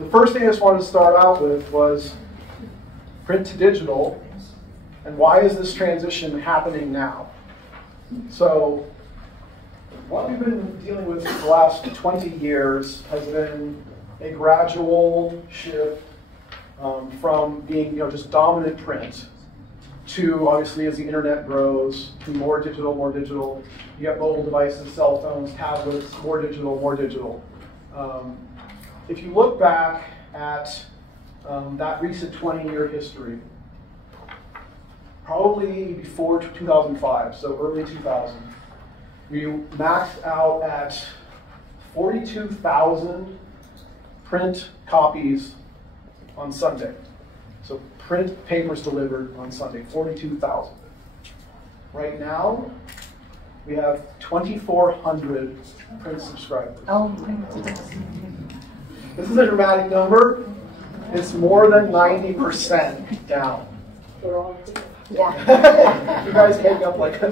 the first thing I just wanted to start out with was print to digital, and why is this transition happening now? So what we've been dealing with for the last 20 years has been a gradual shift from being just dominant print to, obviously, as the internet grows, to more digital. You get mobile devices, cell phones, tablets, more digital. If you look back at that recent 20-year history, probably before 2005, so early 2000, we maxed out at 42,000 print copies on Sunday. So print papers delivered on Sunday, 42,000. Right now, we have 2,400 print subscribers. Oh, this is a dramatic number. It's more than 90% down. Yeah. You guys hang up like a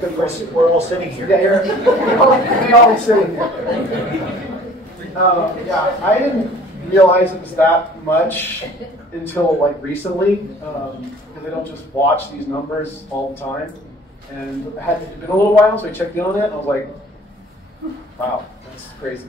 good person. We're all sitting here. Yeah, you're all sitting here. Yeah, I didn't realize it was that much until like recently, because I don't just watch these numbers all the time. And it had been a little while, so I checked in on it, and I was like, wow, that's crazy.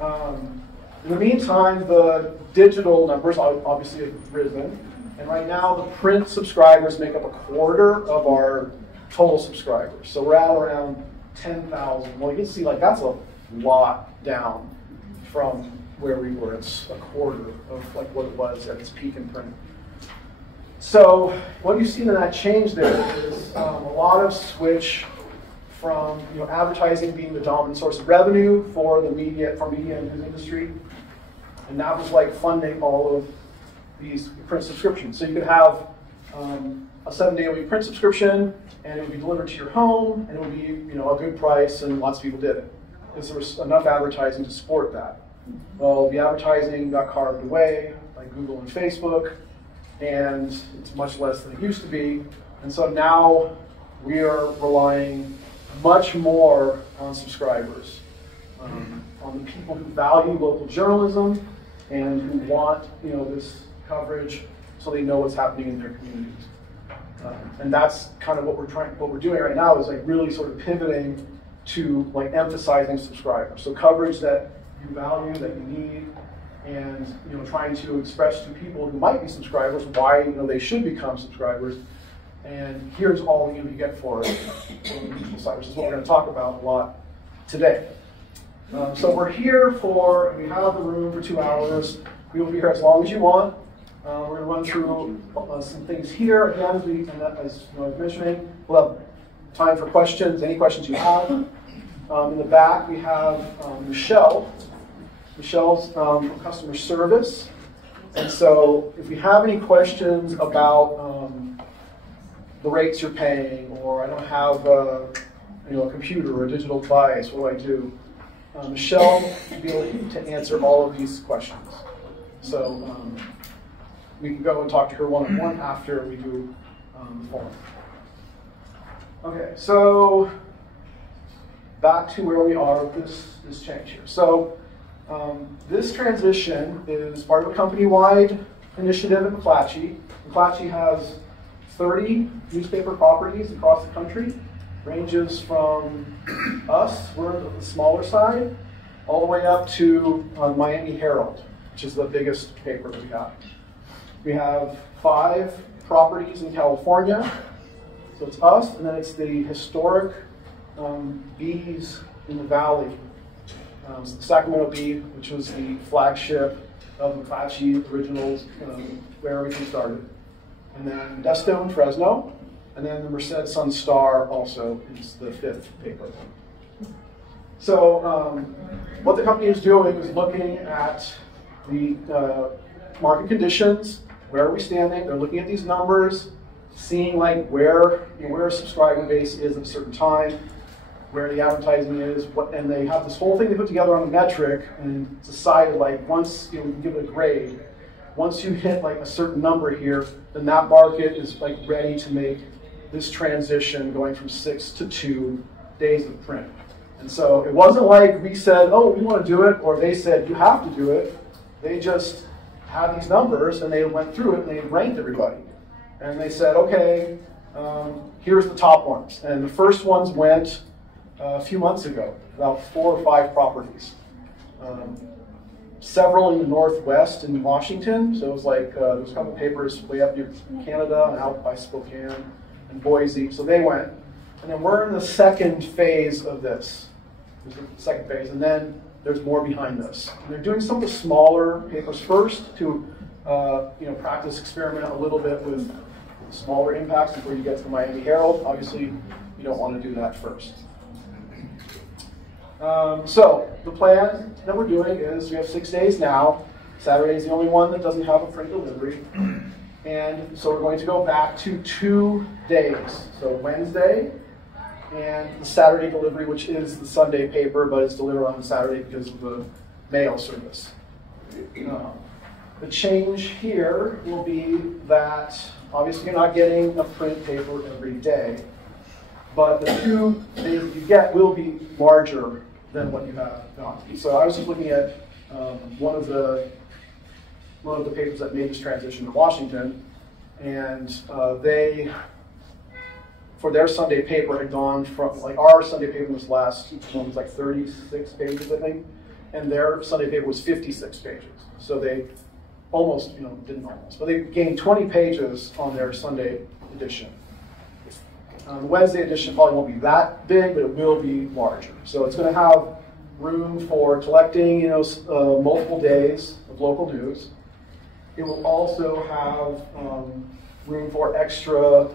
In the meantime, the digital numbers obviously have risen. And right now, the print subscribers make up a quarter of our total subscribers. So we're at around 10,000. Well, you can see like that's a lot down from where we were. It's a quarter of like what it was at its peak in print. So what you've seen in that change there is a lot of switch from advertising being the dominant source of revenue for the media and news industry, and that was like funding all of these print subscriptions. So you could have a 7-day-a-week print subscription, and it would be delivered to your home, and it would be a good price, and lots of people did it because there was enough advertising to support that. Well, the advertising got carved away by Google and Facebook, and it's much less than it used to be. And so now we are relying much more on subscribers, on the people who value local journalism and who want this coverage so they know what's happening in their communities. And that's kind of what we're doing right now is like really sort of pivoting to like emphasizing subscribers. So coverage that you value, that you need, and trying to express to people who might be subscribers why they should become subscribers. And here's all you get for it. This is what we're going to talk about a lot today. So we're here we have the room for 2 hours. We will be here as long as you want. We're going to run through some things here. Again, as I was mentioning, we'll have time for questions, any questions you have. In the back, we have Michelle. Michelle's from customer service. And so if we have any questions about the rates you're paying, or I don't have a computer or a digital device, what do? Michelle will be able to answer all of these questions. So we can go and talk to her one-on-one after we do the forum. Okay, so back to where we are with this change here. So this transition is part of a company-wide initiative in McClatchy. McClatchy has 30 newspaper properties across the country. Ranges from us, we're on the smaller side, all the way up to Miami Herald, which is the biggest paper that we have. We have 5 properties in California. So it's us, and then it's the historic bees in the valley. So the Sacramento Bee, which was the flagship of McClatchy Originals, where everything started. And then Modesto and Fresno. And then the Merced Sun Star also is the 5th paper. So what the company is doing is looking at the market conditions. Where are we standing? They're looking at these numbers, seeing like where a subscriber base is at a certain time, where the advertising is, and they have this whole thing they put together on a metric and decided like once we can give it a grade. Once you hit like a certain number here, then that market is like ready to make this transition going from 6 to 2 days of print. And so it wasn't like we said, oh, we want to do it, or they said, you have to do it. They just had these numbers, and they went through it, and they ranked everybody. And they said, okay, here's the top ones. And the first ones went a few months ago, about 4 or 5 properties. Several in the Northwest in Washington. So it was like, there's a couple papers way up near Canada and out by Spokane and Boise. So they went. And then we're in the second phase of this. This is the second phase. And then there's more behind this. And they're doing some of the smaller papers first to practice, experiment a little bit with smaller impacts before you get to the Miami Herald. Obviously, you don't want to do that first. So the plan that we're doing is we have 6 days now. Saturday is the only one that doesn't have a print delivery. And so we're going to go back to 2 days. So Wednesday and the Saturday delivery, which is the Sunday paper, but it's delivered on Saturday because of the mail service. The change here will be that obviously you're not getting a print paper every day, but the 2 days you get will be larger than what you have gone. So I was just looking at one of the papers that made this transition to Washington, and they, for their Sunday paper, had gone from, like our Sunday paper was last, one was like 36 pages, I think, and their Sunday paper was 56 pages. So they almost, didn't almost, but they gained 20 pages on their Sunday edition. The Wednesday edition probably won't be that big, but it will be larger. So it's going to have room for collecting, multiple days of local news. It will also have room for extra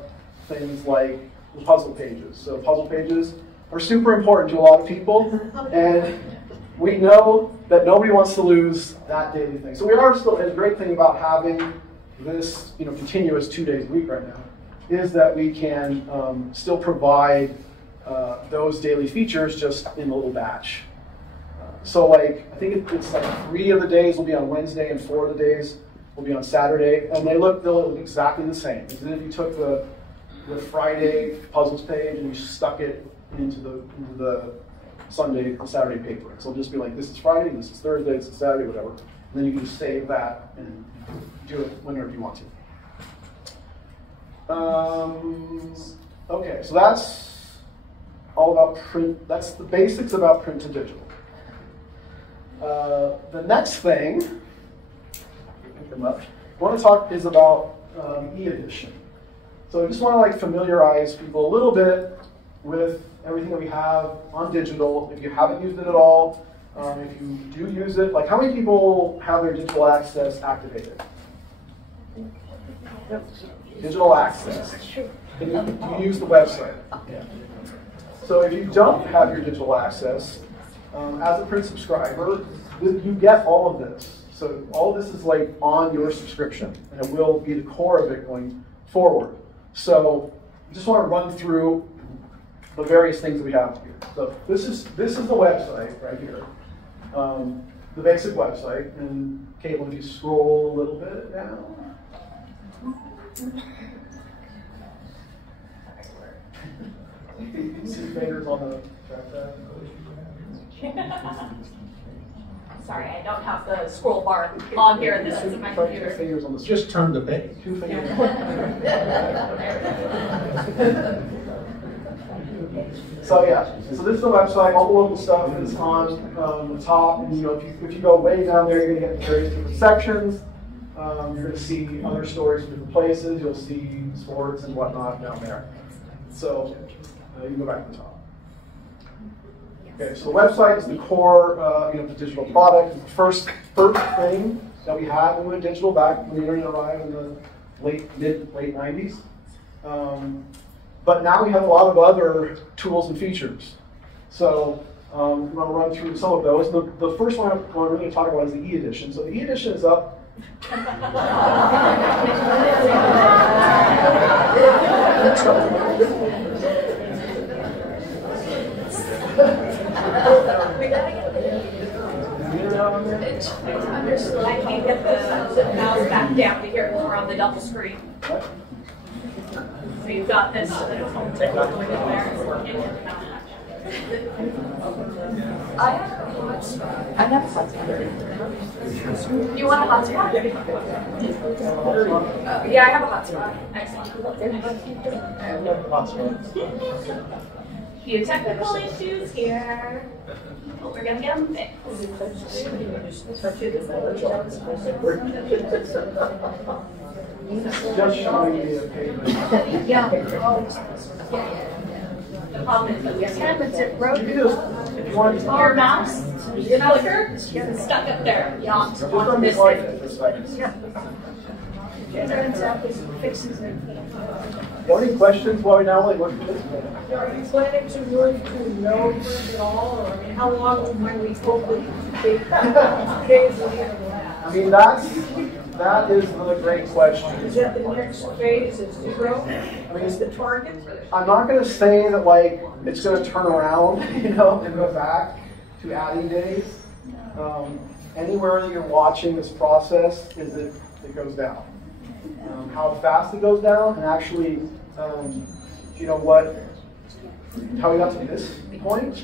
things like the puzzle pages. So puzzle pages are super important to a lot of people, and we know that nobody wants to lose that daily thing. So we are still, and the great thing about having this, continuous 2 days a week right now, is that we can still provide those daily features just in a little batch. So I think it's like 3 of the days will be on Wednesday and 4 of the days will be on Saturday, and they'll look exactly the same. As if you took the Friday puzzles page and you stuck it into the Sunday or Saturday paper. So it'll just be like, this is Friday, this is Thursday, this is Saturday, whatever. And then you can just save that and do it whenever you want to. Okay, so that's all about print. That's the basics about print to digital. The next thing I want to talk is about e-edition. So I just want to familiarize people a little bit with everything that we have on digital. If you haven't used it at all, if you do use it, how many people have their digital access activated? Digital access. And you use the website. Yeah. So if you don't have your digital access, as a print subscriber, you get all of this. So all of this is on your subscription, and it will be the core of it going forward. So I just want to run through the various things that we have here. So this is the website right here, the basic website. And Caitlin, if you scroll a little bit down. You see fingers on the trackpad? Sorry, I don't have the scroll bar on here. This isn't my computer. Fingers on the Just turn the page. 2 fingers. So yeah, so this is the website. All the local stuff is on the top, and if you go way down there, you're going to get various different sections. You're going to see other stories from different places. You'll see sports and whatnot down there. So you can go back to the top. Okay, so the website is the core, the digital product. It's the first thing that we had when we went digital back when the internet arrived in the late 90s. But now we have a lot of other tools and features. So I'm going to run through some of those. The first one I'm really going to talk about is the e-edition. So the e-edition is up. I can't get the mouse back down to here when we're on the double screen. So you've got this. I have a hotspot. I have a hotspot. You want a hotspot? Yeah, I have a hotspot. Excellent. Few technical issues here. But we're gonna get them fixed. Just showing you the payment. Yeah. The problem is that we have tablets that broke. You can just, if you want to Your mouse, your clicker, stuck up there. Not just on let me this slide thing. it for a second. Turns out this fixes it. You have any questions while we're now like looking at this? Are you planning to move to no print at all, or I mean, how long when we hopefully take occasionally it'll last? I mean, that is the great question. Is that the next phase is zero? I mean, Is the target? I'm not going to say that like it's going to turn around, you know, and go back to adding days. Anywhere that you're watching this process is that it goes down. How fast it goes down, and actually, you know what, how we got to this point.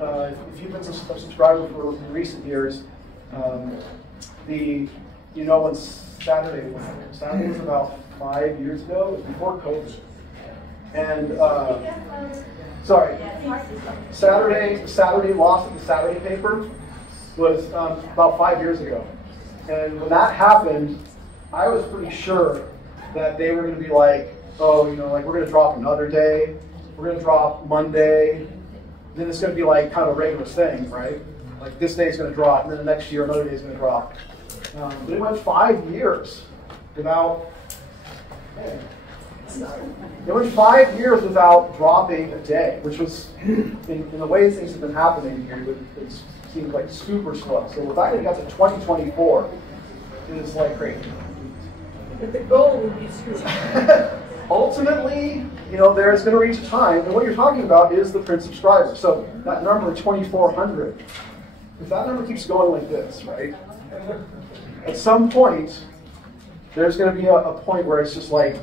If you've been a subscriber for recent years, you know when Saturday was. Saturday was about 5 years ago. It was before COVID. And Saturday loss of the Saturday paper was about 5 years ago. And when that happened, I was pretty sure that they were going to be like, oh, you know, like we're going to drop another day. We're going to drop Monday. Then it's going to be like kind of a regular thing, right? Like this day is going to drop, and then the next year another day is going to drop. But it went 5 years without. It went 5 years without dropping a day, which was, in the way things have been happening here, it seemed like super slow. So the fact that it got to 2024 is like crazy. But the goal would be zero. Ultimately, you know, there's going to reach a time, and what you're talking about is the print subscribers. So that number, 2,400, if that number keeps going like this, right? At some point, there's going to be a point where it's just like,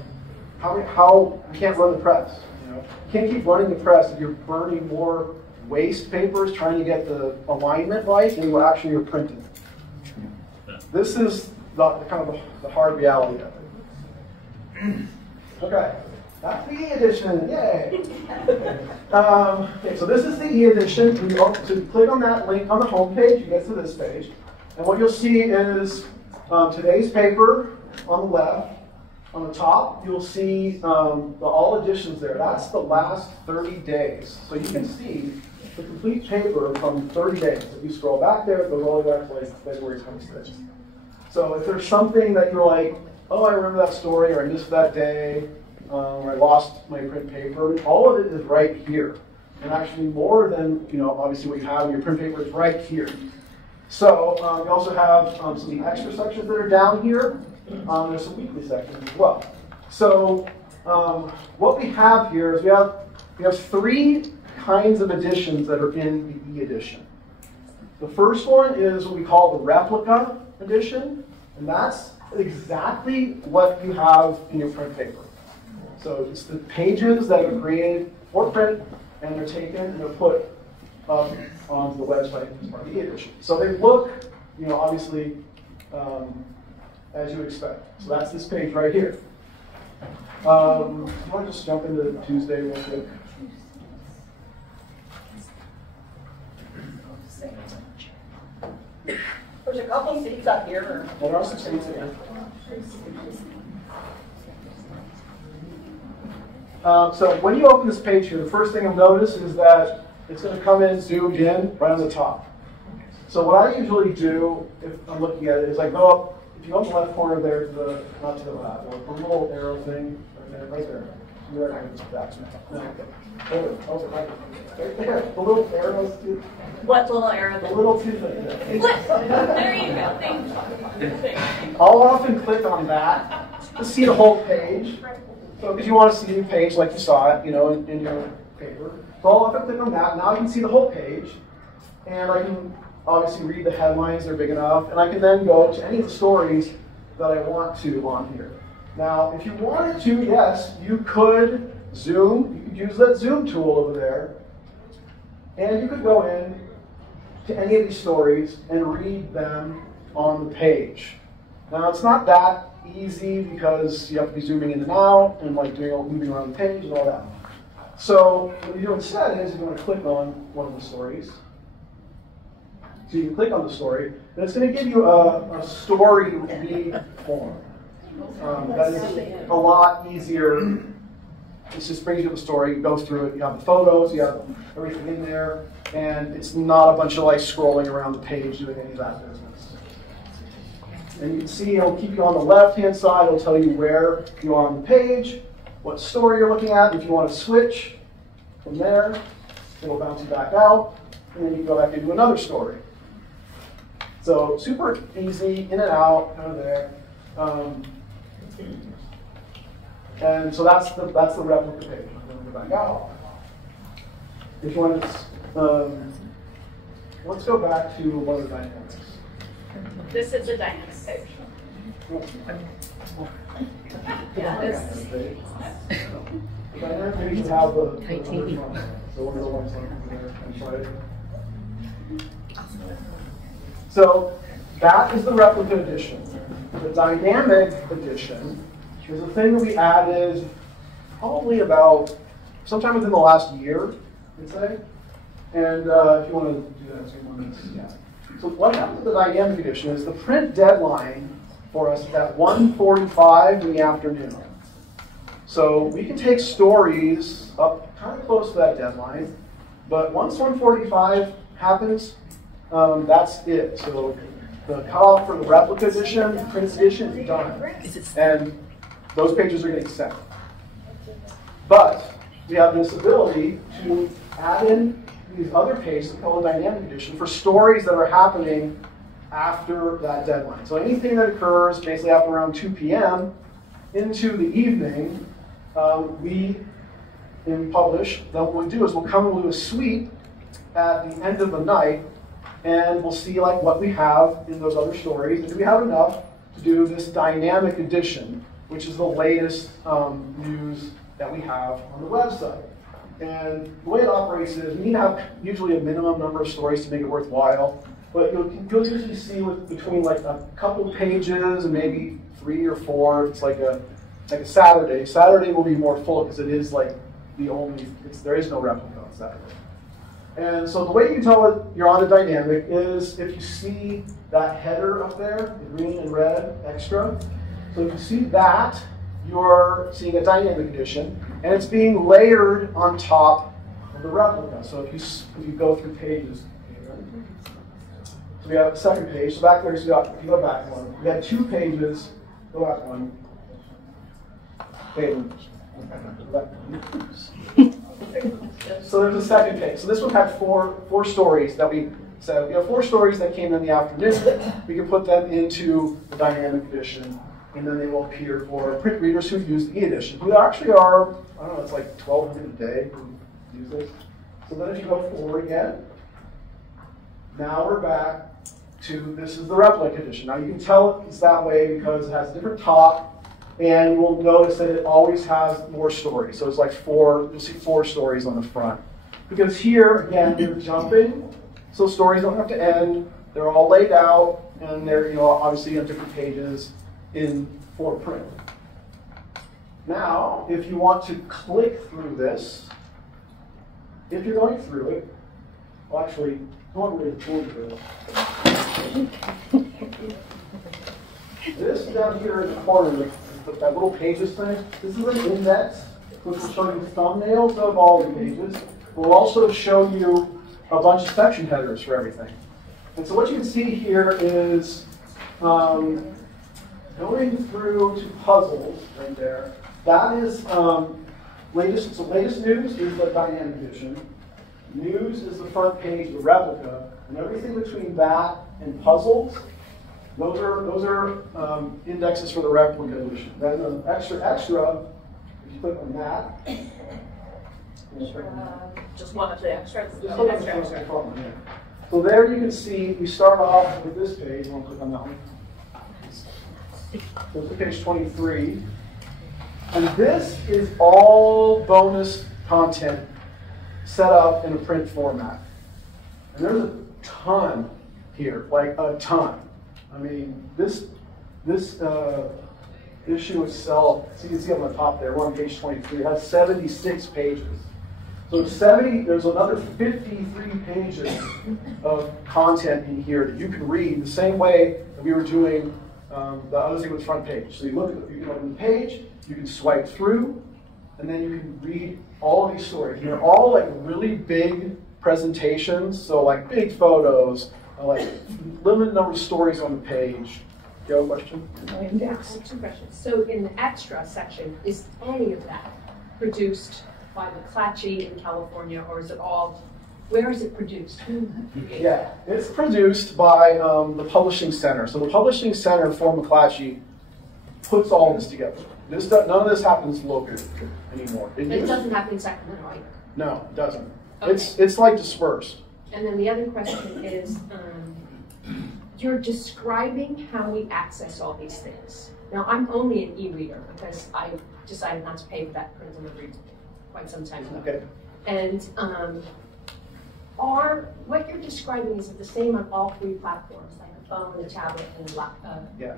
how you can't run the press. You know, you can't keep running the press if you're burning more waste papers trying to get the alignment right than you actually are printing. This is the kind of the hard reality of it. Okay, that's the e-edition, yay! Okay, so this is the e-edition. So you click on that link on the home page, you get to this page. And what you'll see is today's paper on the left. On the top, you'll see the all editions there. That's the last 30 days. So you can see the complete paper from 30 days. If you scroll back there, it goes all the way back to like February 26th. So if there's something that you're like, oh, I remember that story, or I missed that day, or I lost my print paper, all of it is right here. And actually more than, you know, obviously what you have in your print paper is right here. So we also have some extra sections that are down here. There's some weekly sections as well. So what we have here is we have 3 kinds of editions that are in the e-edition. The first one is what we call the replica edition, and that's exactly what you have in your print paper. So it's the pages that are created for print, and they're taken and they're put up onto the website as part of the e-edition. So they look, you know, obviously as you expect. So that's this page right here. You want to just jump into Tuesday real quick? There's a couple seats up here. There are some seats here. So when you open this page here, the first thing you'll notice is that it's going to come in zoomed in right on the top. So what I usually do if I'm looking at it is I go up. If you go in the left corner there, not to the left, the little arrow thing right there. Right there. The little arrows. What little arrow? The little two things. Flip. There you go. Thank you. I'll often click on that to see the whole page. So because you want to see the page like you saw it, you know, in your paper. So I'll often click on that. Now I can see the whole page, and I can obviously read the headlines, they're big enough, and I can then go to any of the stories that I want to on here. Now, if you wanted to, yes, you could zoom, you could use that zoom tool over there, And you could go in to any of these stories and read them on the page. Now, it's not that easy because you have to be zooming in and out and like moving around the page and all that. So what you do instead is you want to click on one of the stories. So you can click on the story, and it's going to give you a story read form. That is a lot easier. This just brings you the story, you go through it, you have the photos, you have everything in there, and it's not a bunch of like scrolling around the page doing any of that business. And you can see it'll keep you on the left-hand side, it'll tell you where you are on the page, what story you're looking at. If you want to switch from there, it'll bounce you back out, and then you can go back into another story. So super easy, in and out, kind of there. And so that's the replica page. I'm going to go back out. If you want to, let's go back to one of the dynamics. This is the dynamics page. Yeah, this. The dynamic page should have the so one of the ones on there. I'm sorry. So that is the replica edition. The dynamic edition is a thing that we added probably about sometime within the last year, I'd say. And if you want to do that in 2 minutes, yeah. So what happens with the dynamic edition is the print deadline for us is at 1:45 in the afternoon. So we can take stories up kind of close to that deadline, but once 1:45 happens, that's it. So the cutoff for the replica edition, the print edition is done. And those pages are getting sent. But we have this ability to add in these other pages called a dynamic edition for stories that are happening after that deadline. So anything that occurs basically after around 2 p.m. into the evening, we publish. Then what we'll do is we'll come and do a sweep at the end of the night, and we'll see like what we have in those other stories, and do we have enough to do this dynamic edition, which is the latest news that we have on the website. And the way it operates is we need to have usually a minimum number of stories to make it worthwhile. But you'll usually see between like a couple pages and maybe 3 or 4. It's like a Saturday. Saturday will be more full because it is like there is no replica on Saturday. And so the way you tell it you're on a dynamic is if you see that header up there, the green and red extra. So if you see that, you're seeing a dynamic edition, and it's being layered on top of the replica. So if you go through pages, so we have the second page. So back there, if you go back one, we had 2 pages. Go back one. Page. So there's a second page. So this one had four stories that we said. We have 4 stories that came in the afternoon. We can put them into the dynamic edition, and then they will appear for print readers who use the e-edition, who actually are, I don't know, it's like 1,200 a day who use this. So then if you go forward again, now we're back to this is the replica edition. Now you can tell it's that way because it has a different top, and you'll notice that it always has more stories. So it's like 4, you'll see 4 stories on the front. Because here, again, you're jumping, so stories don't have to end. They're all laid out, and they're obviously on different pages for print. Now, if you want to click through this, if you're going through it, well, actually, I want to read through it. This down here in the corner, that little pages thing, this is an index which will show you thumbnails of all the pages. We'll also show you a bunch of section headers for everything. And so what you can see here is going through to puzzles right there. That is latest. So latest news is the dynamic edition. News is the front page of the replica, and everything between that and puzzles. Those are indexes for the replica edition. Then the extra, if you click on that. Just one of the extras. Extra. So there you can see, we start off with this page. I'll click on that one. So it's page 23. And this is all bonus content set up in a print format. And there's a ton here, like a ton. I mean, this issue itself, so you can see on the top there, we're on page 23, it has 76 pages. So there's another 53 pages of content in here that you can read the same way that we were doing the other thing with front page. So you can open the page, you can swipe through, and then you can read all of these stories. And they're all like really big presentations, so like big photos, like limited number of stories on the page. Do you have a question? Yeah, I have two questions. So in the extra section, is any of that produced by McClatchy in California, or is it all, where is it produced? Yeah, it's produced by the Publishing Center. So the Publishing Center for McClatchy puts all this together. None of this happens locally anymore. It doesn't happen in Sacramento, right? No, it doesn't. Okay. It's like dispersed. And then the other question is, you're describing how we access all these things. Now, I'm only an e-reader because I decided not to pay for that print delivery quite some time ago. Okay. And what you're describing, is it the same on all three platforms, like a phone, a tablet, and a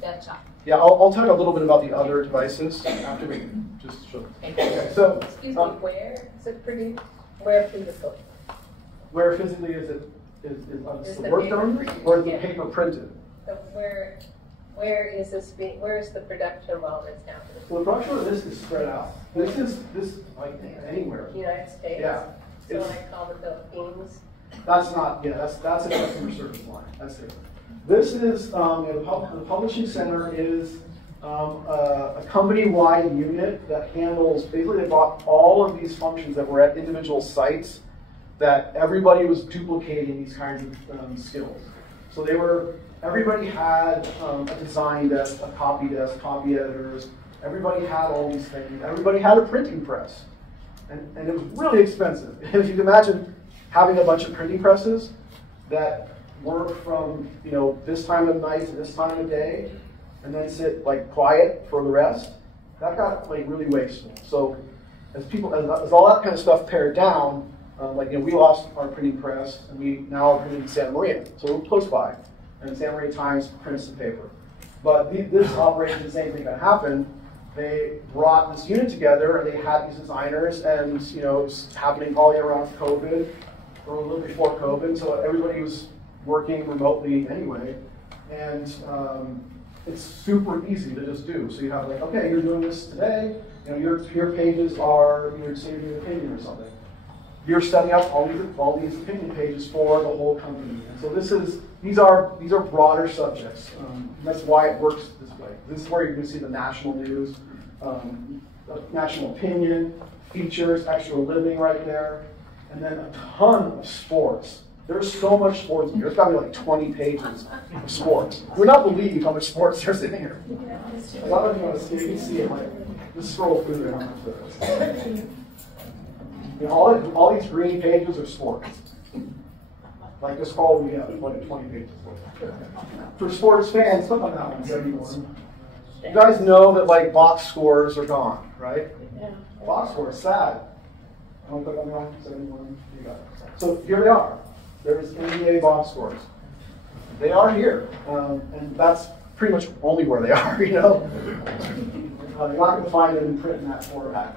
desktop? Yeah, I'll talk a little bit about the other devices after we just show. Okay, so excuse me, where is it produced? Where physically? Where physically is it? Is the work done, printed? or is the paper printed? So where is this being? Where is the production while it's happening? So the production of this is spread out. This like anywhere. United States. Yeah. So when I call the Philippines. That's not. Yeah, that's a customer service line. That's different. This is the Publishing Center is a company-wide unit that handles. Basically, they bought all of these functions that were at individual sites that everybody was duplicating these kinds of skills. So everybody had a design desk, a copy desk, copy editors. Everybody had all these things. Everybody had a printing press. And it was really expensive. If you can imagine having a bunch of printing presses that work from this time of night to this time of day, and then sit like quiet for the rest, that got like really wasteful. So as all that kind of stuff pared down, we lost our printing press, and we now are printing in Santa Maria, so we're close by, and Santa Maria Times prints the paper. But this operation, the same thing that happened. They brought this unit together, and they had these designers, and it was happening probably around COVID, or a little before COVID, so everybody was working remotely anyway, and it's super easy to just do. So you have like, okay, you're doing this today, your pages are, say you're doing an opinion or something. You're setting up all these opinion pages for the whole company. And so these are broader subjects. That's why it works this way. This is where you can see the national news, national opinion, features, extra living right there, and then a ton of sports. There's so much sports in here. There's got to be like 20 pages of sports. You would not believe how much sports there's in here. A lot of you can see it, like, just scroll through there how much there is. All these green pages are sports. Like this call we have like 20 pages worth. For sports fans, some of that one's 71. You guys know that like box scores are gone, right? Yeah. Box scores, sad. I don't click on that one, 71. You got it. So here they are. There's NBA box scores. They are here, and that's pretty much only where they are. You're not going to find it in print in that format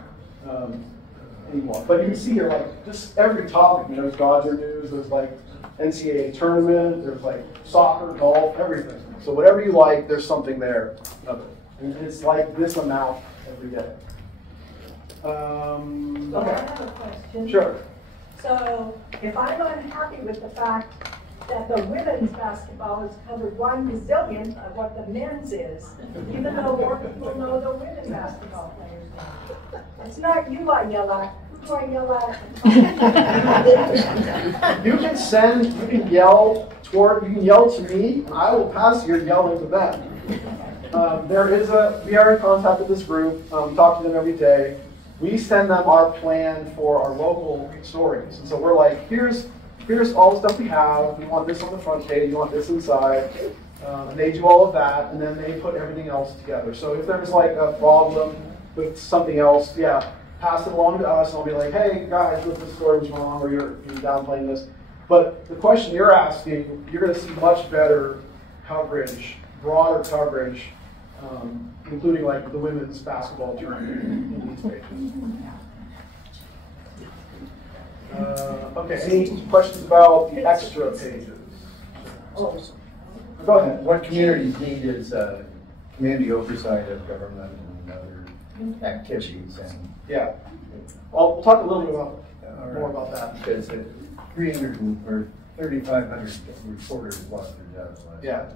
anymore. But you can see here, like, just every topic. There's Dodger news, there's like NCAA tournament, there's like soccer, golf, everything. So whatever you like, there's something there of it. And it's like this amount every day. So I have a question. Sure. So if I'm unhappy with the fact that the women's basketball is covered 1 bazillionth of what the men's is, even though more people know the women's basketball players now. It's not you I yell at. Who do I yell at? You can yell to me, and I will pass your yelling to them. We are in contact with this group, talk to them every day. We send them our plan for our local stories. And so we're like, here's all the stuff we have. We want this on the front page, we want this inside. And they do all of that, and then they put everything else together. So if there's like a problem with something else, yeah, pass it along to us, and I'll be like, hey guys, this story was wrong, or you're downplaying this. But the question you're asking, you're going to see much better coverage, broader coverage, including like the women's basketball tournament in these pages. Okay, any questions about the extra pages? Go ahead. What communities need is community oversight of government and other activities. And yeah, we'll talk a little bit about more about that. Because 300 or 3,500 reporters lost their jobs last year. Yeah.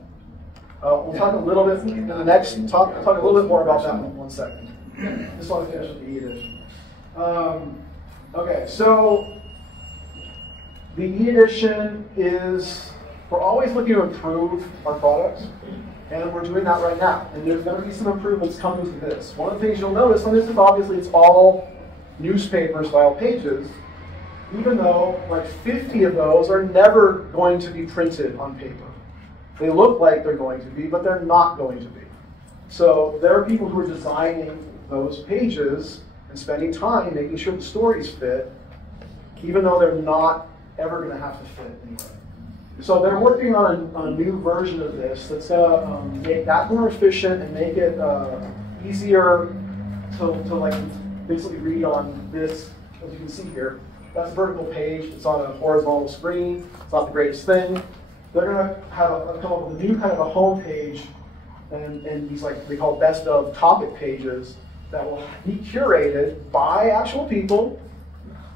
We'll talk a little bit in the next talk a little bit more about that in 1 second. Just want to finish with the e-edition. Okay, so the e-edition is, we're always looking to improve our products, and we're doing that right now. And there's going to be some improvements coming to this. One of the things you'll notice on this is obviously it's all newspaper-style pages, even though like 50 of those are never going to be printed on paper. They look like they're going to be, but they're not going to be. So there are people who are designing those pages and spending time making sure the stories fit, even though they're not ever going to have to fit anyway. So they're working on a new version of this that's going to make that more efficient and make it easier to like basically read on this, as you can see here. That's a vertical page. It's on a horizontal screen. It's not the greatest thing. They're going to have come up with a new kind of a home page and these like they call best of topic pages that will be curated by actual people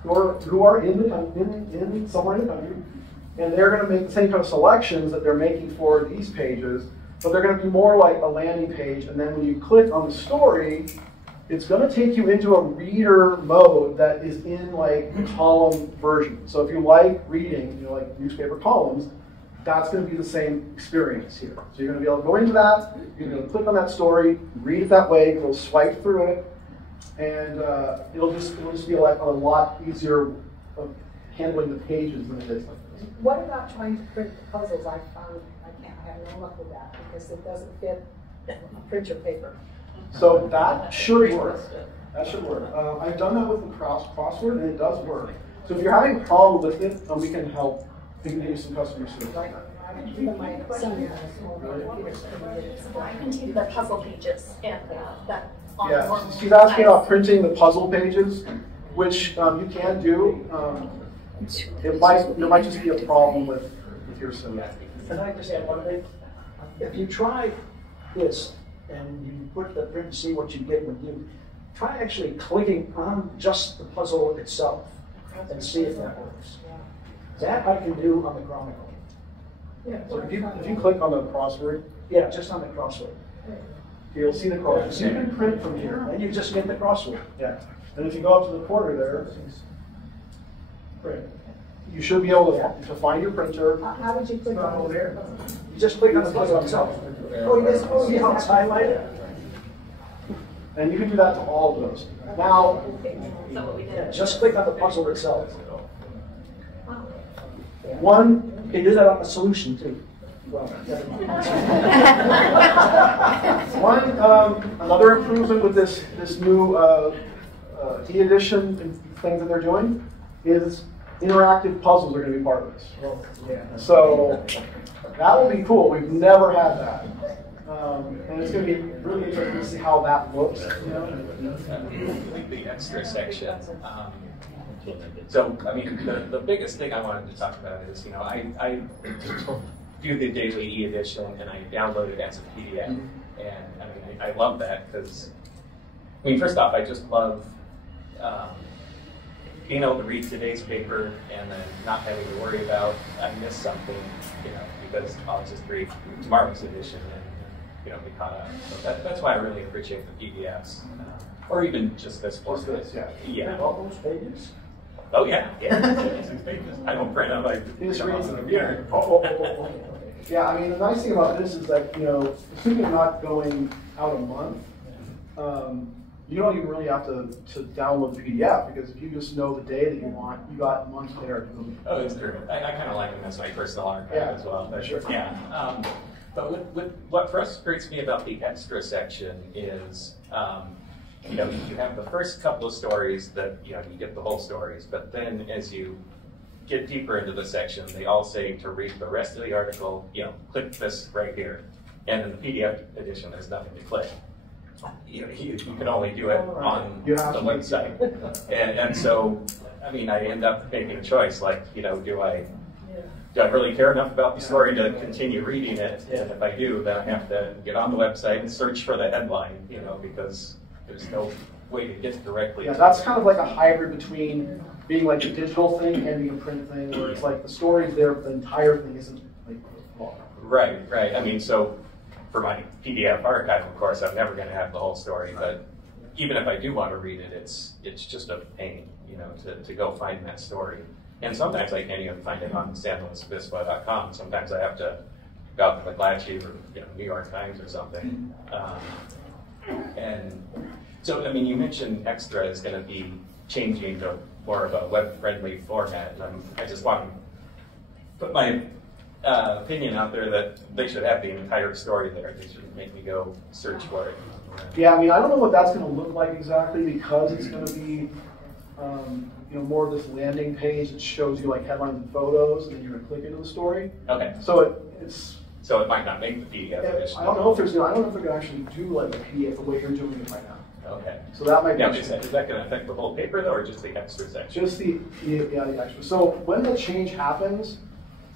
who are in somewhere in the country, and they're going to make the same kind of selections that they're making for these pages, but they're going to be more like a landing page. And then when you click on the story, it's going to take you into a reader mode that is in like the column version. So if you like reading, like newspaper columns, that's going to be the same experience here. So you're going to be able to go into that, you're going to click on that story, read it that way, it'll swipe through it, and it'll just be like a lot easier of handling the pages than it is like this. What about trying to print the puzzles? I have no luck with that because it doesn't fit a printer paper. So that should work. That should work. I've done that with the crossword, and it does work. So if you're having a problem with it, we can help. We can give you some customer service. I printed the puzzle pages and that. Yeah, she's asking about printing the puzzle pages, which you can do. There might just be a problem with your system. Can I just add one thing? If you try this and you put the print and see what you get when you try actually clicking on just the puzzle itself and see if that works. That I can do on the Chronicle. Yeah. So if you click on the crossword, Yeah, just on the crossword. you'll see the crossword. So you can print from here. And you just get the crossword. Yeah. And if you go up to the corner there, print. You should be able to find your printer. How would you click on it? You just click on the puzzle itself. See how it's highlighted? And you can do that to all of those. Now, Just click on the puzzle itself. one, You can do that on the solution too. Well, another improvement with this new e-edition things that they're doing is interactive puzzles are going to be part of this. So that will be cool. We've never had that. And it's going to be really interesting to see how that looks. The extra section. So, I mean, the biggest thing I wanted to talk about is, I do the daily e-edition and I download it as a PDF. And I mean, I love that because, first off, I just love being able to read today's paper and then not having to worry about I missed something, because I'll just read tomorrow's edition and, be caught up. So that's why I really appreciate the PDFs. Or even just this format. Yeah. all those pages? Oh yeah. 6 pages. I don't print them like Yeah. Yeah, I mean, the nice thing about this is that, assuming you're not going out a month, you don't even really have to download the PDF, because if you just know the day that you want, you got months there. Oh, it's true. I kind of like them as my personal archive as well. But sure. Yeah. But what frustrates me about the extra section is you know, you have the first couple of stories that, you know, you get the whole stories, but then as you get deeper into the section, they all say to read the rest of the article, you know, click this right here. And in the PDF edition, there's nothing to click. You know, you can only do it on the website. And so, I mean, I end up making a choice, like, you know, do I really care enough about the story to continue reading it? And if I do, then I have to get on the website and search for the headline, you know, because there's no way to get directly to that's kind of like a hybrid between being like a digital thing and being a print thing, where it's like the story's there, but the entire thing isn't like long. Right. I mean, so for my PDF archive, of course, I'm never going to have the whole story, but even if I do want to read it, it's just a pain, you know, to go find that story. And sometimes I can't even find it on sanluisobispo.com. Sometimes I have to go out to McClatchy or, you know, New York Times or something. And so, I mean, you mentioned Extra is going to be changing to more of a web-friendly format. And I just want to put my opinion out there that they should have the entire story there. They shouldn't make me go search for it. Yeah, I mean, I don't know what that's going to look like exactly, because it's going to be, you know, more of this landing page that shows you like headlines and photos, and then you're going to click into the story. Okay. So So it might not make the PDF edition. I don't know if they're going to actually do like a PDF the way you're doing it right now. Okay. So that might be. Now, is that going to affect the whole paper though, or just the extra section? Just the extra. So when the change happens,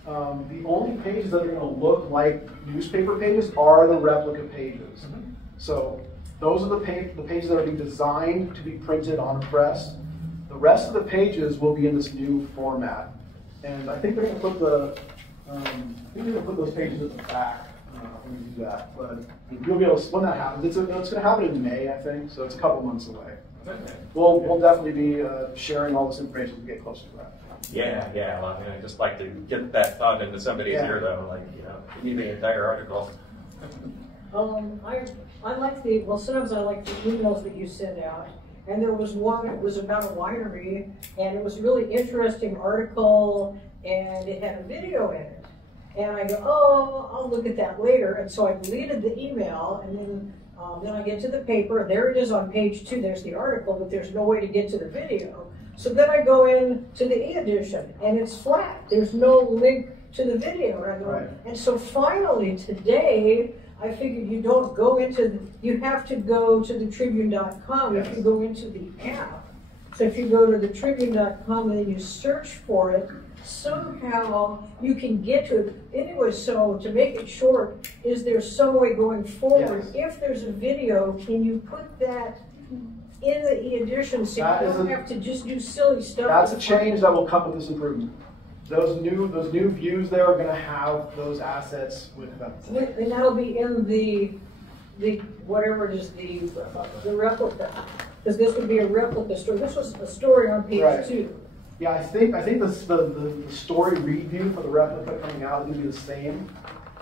the only pages that are going to look like newspaper pages are the replica pages. Mm-hmm. So those are the pages that are being designed to be printed on a press. The rest of the pages will be in this new format, and I think they're going to put those pages at the back when we do that. But you'll be able to, when that happens, it's going to happen in May, I think. So it's a couple months away. Okay. We'll definitely be sharing all this information as we get closer to that. Yeah. Well, I mean, I just like to get that thought into somebody's ear, though. Like, you know, you need the entire article. I like sometimes I like the emails that you send out. And there was one, it was about a winery, and it was a really interesting article, and it had a video in it. And I go, oh, I'll look at that later. And so I deleted the email, and then I get to the paper. There it is on page 2. There's the article, but there's no way to get to the video. So then I go in to the e-edition, and it's flat. There's no link to the video. Right. And so finally today, I figured you don't go you have to go to the Tribune.com if you go into the app. So if you go to the Tribune.com and then you search for it, somehow you can get to it. Anyway, so to make it short, is there some way going forward, if there's a video, can you put that in the e-edition so you don't have to just do silly stuff? That's a change that will come with this improvement. Those new views there are going to have those assets with them. And that'll be in the whatever it is, the replica. Because this would be a replica story. This was a story on page 2. Yeah, I think the story read view for the replica coming out is going to be the same.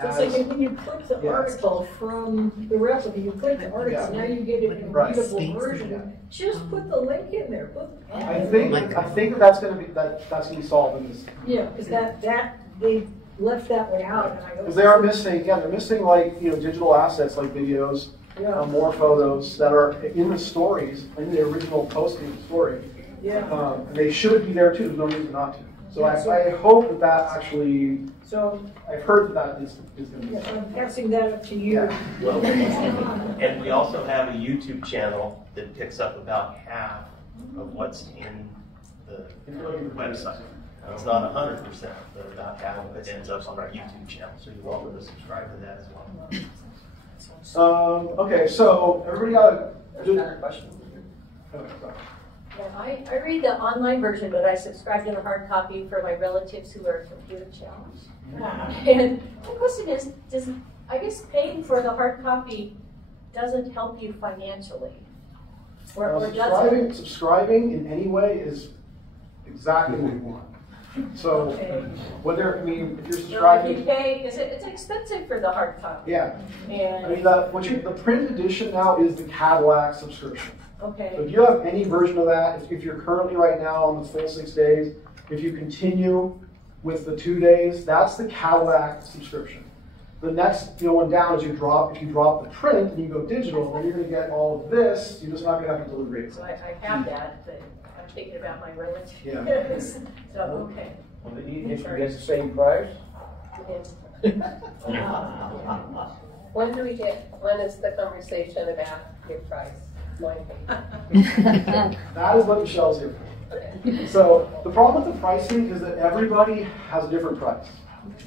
So it's like when you click the article from the replica, you click the article, now you get it in a readable version. Just put the link in there. I think that's going to be solved in this. Yeah, because that they left that way out, and I go. Because they're missing like, you know, digital assets like videos, more photos that are in the stories, in the original posting of the story. Yeah. And they should be there too. There's no reason not to. So I hope that actually. So I've heard that is going to be. Yeah, so I'm passing that up to you. Yeah. And we also have a YouTube channel that picks up about half of what's in the website. Now, it's not 100%, but about half of it ends up on our YouTube channel. So you're welcome to subscribe to that as well. Okay, so everybody got another question. Okay, sorry. Yeah, I read the online version, but I subscribe to the hard copy for my relatives who are computer challenged. And the question is, I guess paying for the hard copy doesn't help you financially? Subscribing in any way is exactly what we want. So, if you're subscribing, if you pay, because it's expensive for the hard copy. Yeah. And I mean, the print edition now is the Cadillac subscription. Okay. So if you have any version of that, if you're currently right now on the full 6 days, if you continue with the 2 days, that's the Cadillac subscription. The next one down is if you drop the print and you go digital, then you're going to get all of this. You're just not going to have a delivery. So I have that, but I'm thinking about my relatives. Yeah. So, okay. Well, if you get the same price. When is the conversation about your price going to That is what Michelle's here for. So the problem with the pricing is that everybody has a different price.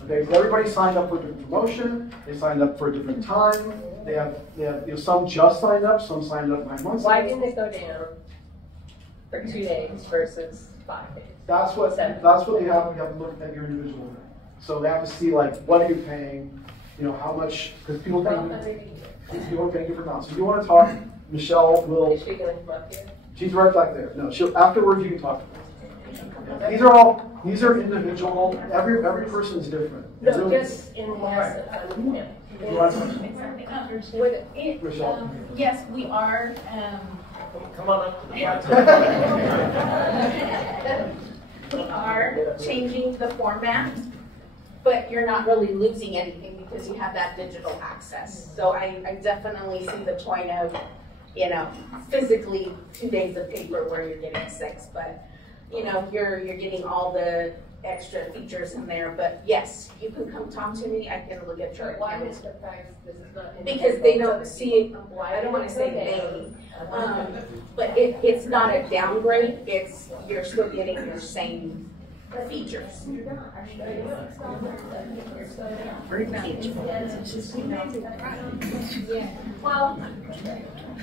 Okay, so everybody signed up for a different promotion. They signed up for a different time. They have some just signed up, some signed up 9 months. Why didn't it go down for 2 days versus 5 days? That's what you have to look at your individual thing. So they have to see like what are you paying, how much, because people are paying different amounts. So if you want to talk, Michelle will. Is she going to come up here? She's right back there. No, afterwards you can talk to her. These are individual. Every person's different. No, just in the essence. Yes, we are. Come on up to the We are changing the format, but you're not really losing anything because you have that digital access. So I definitely see the point of, physically 2 days of paper where you're getting 6, but you're getting all the extra features in there. But yes, you can come talk to me. I can look at your Why account. is the price? This is not Because they don't see it. I don't want to say they, but it's not a downgrade. You're still getting your same features. Well,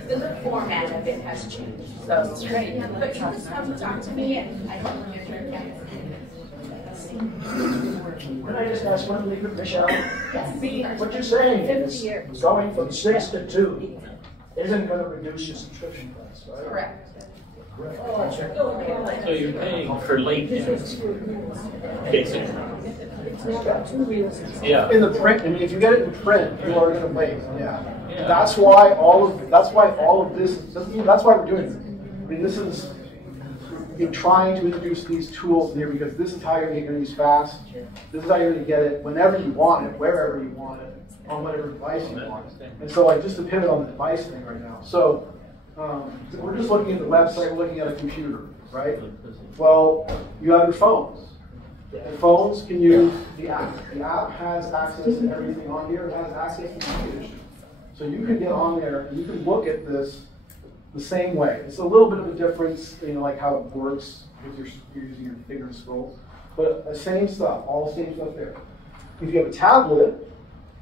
the format of it has changed. So, but you can come talk to me and I can look at your account. Can I just ask one thing, Michelle? Yes. What you're saying 50 is years. going from 6 to 2 isn't going to reduce your subscription price, right? Correct. So you're paying for lateness, basically. Yeah. In the print, if you get it in print, you are going to wait. Yeah. That's why all of this. That's why we're doing it. This is trying to introduce these tools here because this is how you're going to use fast. This is how you're going to get it whenever you want it, wherever you want it, on whatever device you want. And so, just to pivot on the device thing right now. So. We're just looking at the website, we're looking at a computer, right? Well, you have your phones. And phones can use the app. The app has access to everything on here. It has access to communication. So you can get on there and you can look at this the same way. It's a little bit of a difference, like how it works if you're using your finger and scroll. But the same stuff, all the same stuff there. If you have a tablet,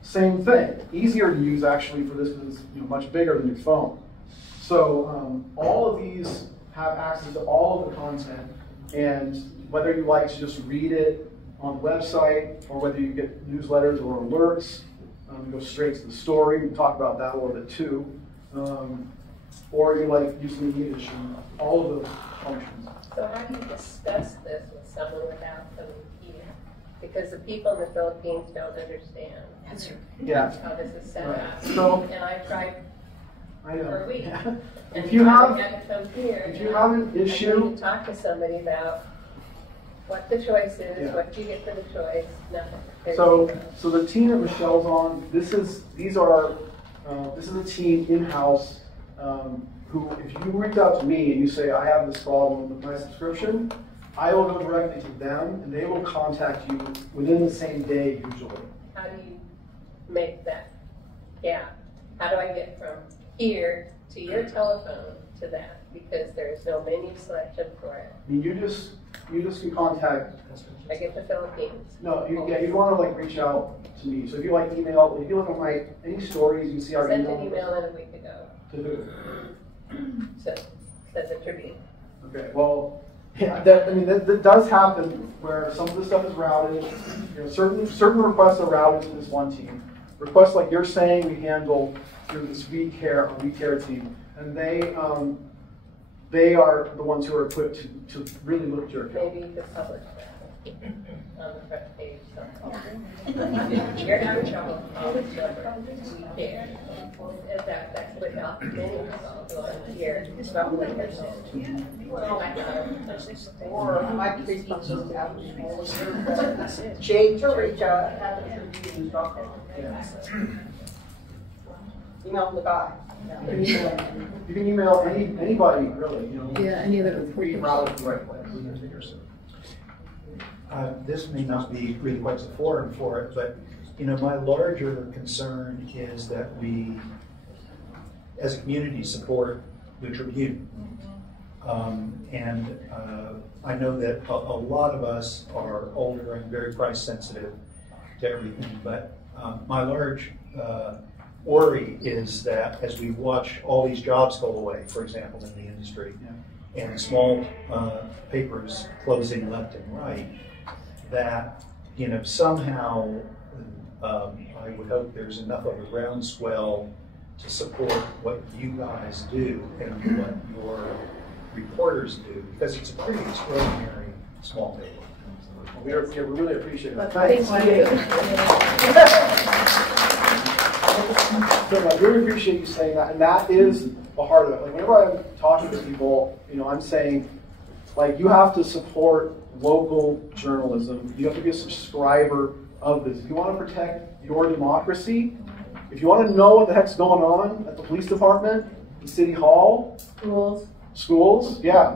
same thing. Easier to use actually for this because it's much bigger than your phone. So all of these have access to all of the content, and whether you like to just read it on the website, or whether you get newsletters or alerts, go straight to the story. We can talk about that a little bit too. Or you like using the e-edition, all of those functions. So how do you discuss this with someone without coming here? Because the people in the Philippines don't understand how this is set up. So, and I tried. I know. For a week. If you have an issue, I need to talk to somebody about what the choice is, what you get for the choice. Nothing. So the team that Michelle's on, this is a team in-house who, if you reach out to me and you say I have this problem with my subscription, I will go directly to them and they will contact you within the same day usually. How do you make that gap? How do I get from here to your telephone to that? Because there's no menu selection for it. You just can contact. I get the Philippines. No, you want to reach out to me. So if you email, if you look at any stories, you can see our email. Sent an email in a week ago. To who? So the Tribune. Okay. Well, yeah, that does happen where some of the stuff is routed. Certain requests are routed to this one team. Requests like you're saying we handle through this WeCare team, and they are the ones who are equipped to really look at your account. Maybe you could publish that. on the front page. So. You're not in trouble. We care. That's without many people who are here. It's about 1%. Oh my God. Or my Facebook just happened. Joe Tarica at attendees.com. Email the guy. You can email anybody, really. You know, yeah, any other we route it the right way. This may not be really quite the forum for it, but my larger concern is that we, as a community, support the Tribune. I know that a lot of us are older and very price sensitive to everything, but my large worry is that as we watch all these jobs go away, for example, in the industry, and small papers closing left and right, that somehow I would hope there's enough of a groundswell to support what you guys do and what your reporters do, because it's a pretty extraordinary small paper. We really appreciate it. Thanks. I really appreciate you saying that, and that is the heart of it. Like whenever I'm talking to people, I'm saying, like, you have to support local journalism. You have to be a subscriber of this. If you want to protect your democracy, if you want to know what the heck's going on at the police department, the city hall, schools, yeah,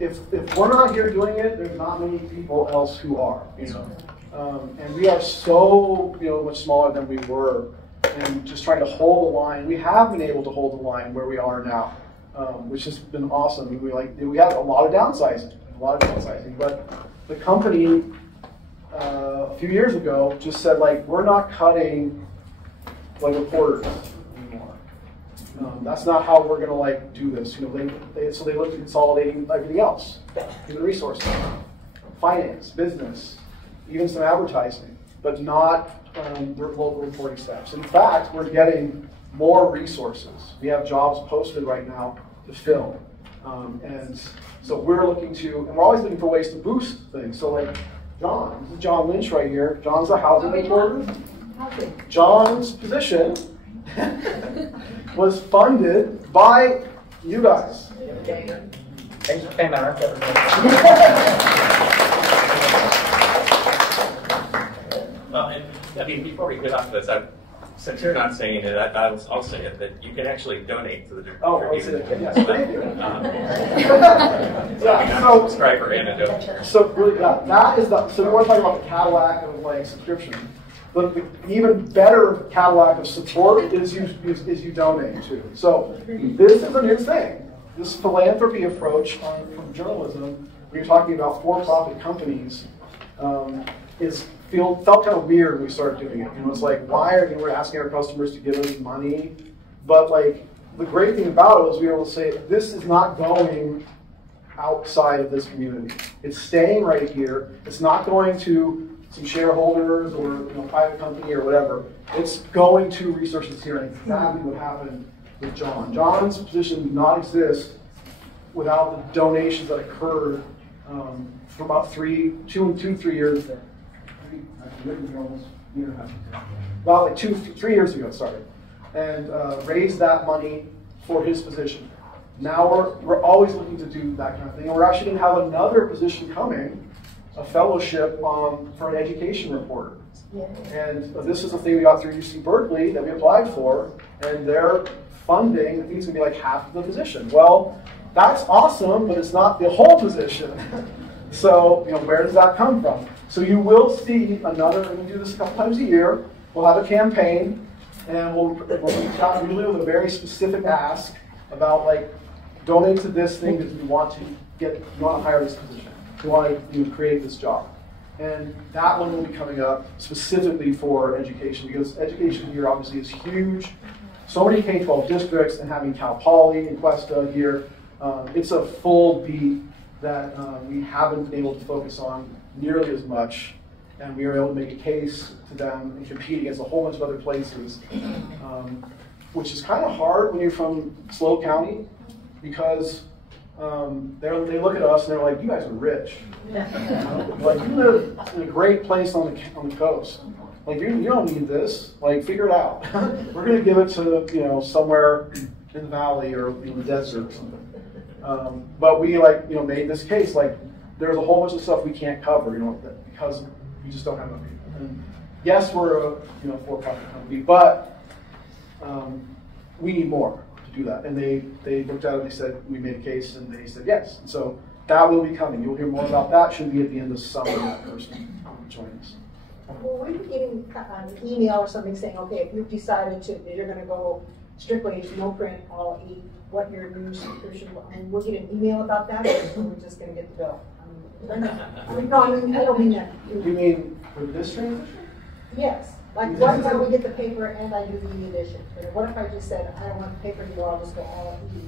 if we're not here doing it, there's not many people else who are, and we are so much smaller than we were, and just trying to hold the line. We have been able to hold the line where we are now, which has been awesome. We had a lot of downsizing, but the company a few years ago just said, like, we're not cutting like reporters anymore. That's not how we're going to do this. So they looked at consolidating everything else: human resources, finance, business, even some advertising, but not their local reporting staffs. In fact, we're getting more resources. We have jobs posted right now to fill, and so we're looking to, and we're always looking for ways to boost things. So like John, this is John Lynch right here. John's a housing reporter. John's position was funded by you guys. Thanks for paying my rent, before we get off this, since you're not saying it, I'll say it, that you can actually donate to the Tribune. Oh, I'll say it. Yes, thank you. Subscriber and a donor. So really, that is the. So we want to talk about the Cadillac of subscription. But the even better Cadillac of support is you donate to. So this is a new thing. This philanthropy approach from journalism, when you're talking about for-profit companies, felt kind of weird when we started doing it. It's like, why are we're asking our customers to give us money? But the great thing about it is we were able to say, this is not going outside of this community. It's staying right here. It's not going to some shareholders or private company or whatever. It's going to resources here, and exactly what happened with John. John's position did not exist without the donations that occurred for about 3 years. About 3 years ago, and raised that money for his position. Now we're always looking to do that kind of thing, and we're actually going to have another position coming, a fellowship for an education reporter. And this is a thing we got through UC Berkeley that we applied for, and their funding, I think it's going to be like half of the position. Well, that's awesome, but it's not the whole position. So, where does that come from? So you will see another, and we do this a couple times a year, we'll have a campaign, and we'll reach out usually with a very specific ask about donate to this thing because we want to hire this position. We want to create this job. And that one will be coming up specifically for education, because education here obviously is huge. So many K-12 districts, and having Cal Poly and Cuesta here, it's a full beat that we haven't been able to focus on nearly as much, and we were able to make a case to them and compete against a whole bunch of other places, which is kind of hard when you're from SLO County, because they look at us and they're like, you guys are rich. Like, you live in a great place on the coast. Like, you don't need this. Like, figure it out. We're going to give it to, somewhere in the valley or in the desert or something. But we, made this case, like, there's a whole bunch of stuff we can't cover, because we just don't have enough people. And yes, we're a, for-profit company, but we need more to do that. And they looked at it and they said, we made a case, and they said yes. And so that will be coming. You'll hear more about that. Should be at the end of summer, that person join us. Well, we're getting an email or something saying, okay, if you've decided you're going to go strictly no print, all eat, what your new subscription, we'll get an email about that, or we're just going to get the bill. I don't mean that. You mean for this transition? Yes. Like, what if we get the paper and I do the e-edition? What if I just said, I don't want the paper anymore, I'll just go all e?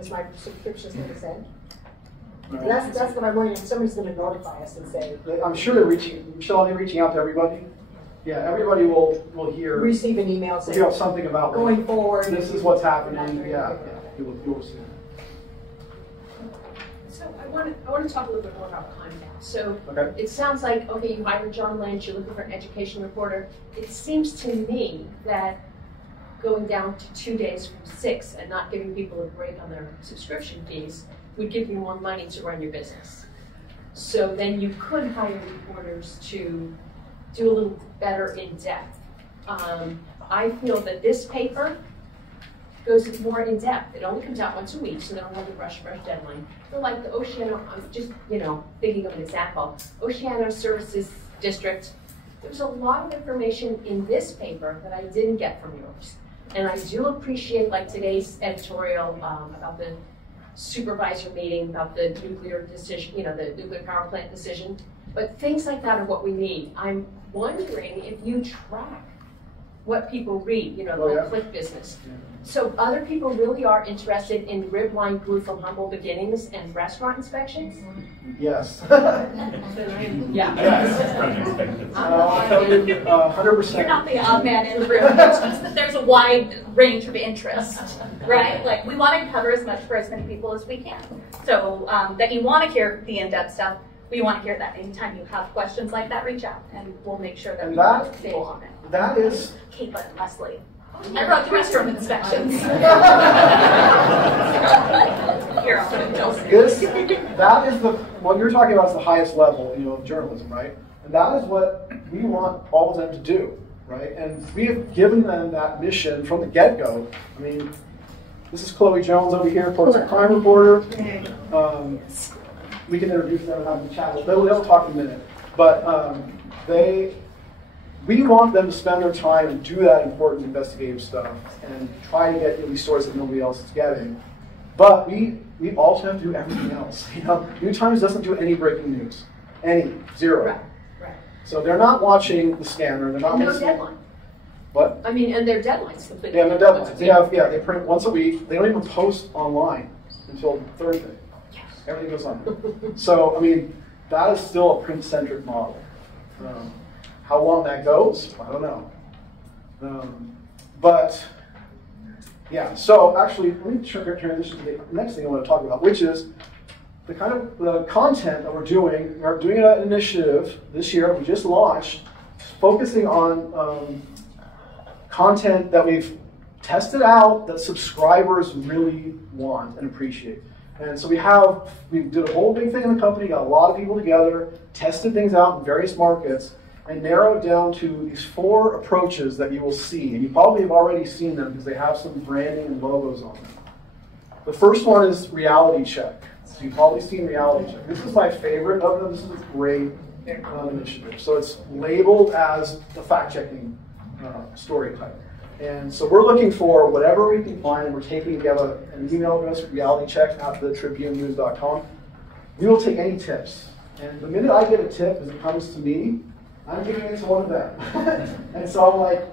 Is my subscription going to send? Right. That's what I'm worried. Somebody's going to notify us and say. I'm sure they're reaching. Michelle, are they reaching out to everybody? Yeah, everybody will hear. Receive an email saying something about going forward. This is what's happening. Yeah, you'll see. So I want to talk a little bit more about content. So okay. It sounds like, okay, you hired John Lynch, you're looking for an education reporter. It seems to me that going down to 2 days from 6 and not giving people a break on their subscription fees would give you more money to run your business. So then you could hire reporters to do a little better in depth. I feel that this paper goes more in depth. It only comes out once a week, so they don't have the rush deadline. But like the Oceano, I'm just thinking of an example. Oceano Services District, there's a lot of information in this paper that I didn't get from yours. And I do appreciate like today's editorial about the supervisor meeting, about the nuclear decision, the nuclear power plant decision. But things like that are what we need. I'm wondering if you track what people read, the whole click business. Yeah. So other people really are interested in Ribline grew from humble beginnings and restaurant inspections? Yes. Yeah. Yes. I'll tell you 100%. You're not the odd man in the room. It's just that there's a wide range of interest, right? Like, we want to cover as much for as many people as we can. So that you want to hear the in-depth stuff, we want to hear that. Anytime you have questions like that, reach out, and we'll make sure that we have a table on it. That is... Caitlin and Leslie. I brought the restroom inspections. Here, I'll put it that is what you're talking about is the highest level, of journalism, right? And that is what we want all of them to do, right? And we have given them that mission from the get-go. I mean, this is Chloe Jones over here, Portland crime reporter. We can introduce them and have them chat. They'll talk in a minute. But we want them to spend their time and do that important investigative stuff and try to get these stories that nobody else is getting. But we also have to do everything else. New Times doesn't do any breaking news. Zero. Right. So they're not watching the scanner. They're not no deadline. What? I mean, and their deadlines completely. Yeah, their deadlines. They print once a week. They don't even post online until Thursday. Yes. Everything goes on. So, I mean, that is still a print-centric model. How long that goes, I don't know. But, yeah, so actually, let me transition to the next thing I want to talk about, which is the kind of the content that we're doing. We're doing an initiative this year, we just launched, focusing on content that we've tested out that subscribers really want and appreciate. And so we did a whole big thing in the company, got a lot of people together, tested things out in various markets, and narrowed down to these 4 approaches that you will see. And you probably have already seen them because they have some branding and logos on them. The first one is reality check. So you've probably seen reality check. This is my favorite of them. This is a great initiative. So it's labeled as the fact-checking story type. And so we're looking for whatever we can find, and we're taking together an email address, realitycheck@thetribunenews.com. We will take any tips. And the minute I get a tip, as it comes to me, I'm giving it to one of them. And so I'm like,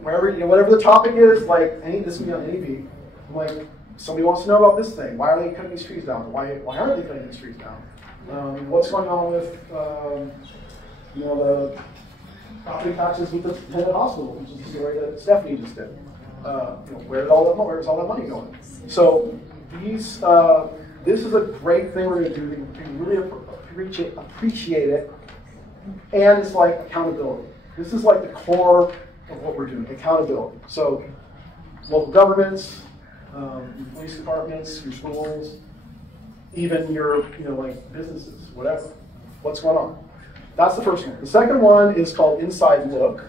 whatever the topic is, like this can be on any beat. I'm like, somebody wants to know about this thing. Why are they cutting these trees down? Why aren't they cutting these trees down? What's going on with the property taxes with the Tenet Hospital, which is the story that Stephanie just did. Where's all that money going? So these this is a great thing we're going to do. We really appreciate it. And it's like accountability. This is like the core of what we're doing, accountability. So local governments, your police departments, your schools, even your like businesses, whatever. What's going on? That's the first one. The second one is called Inside Look.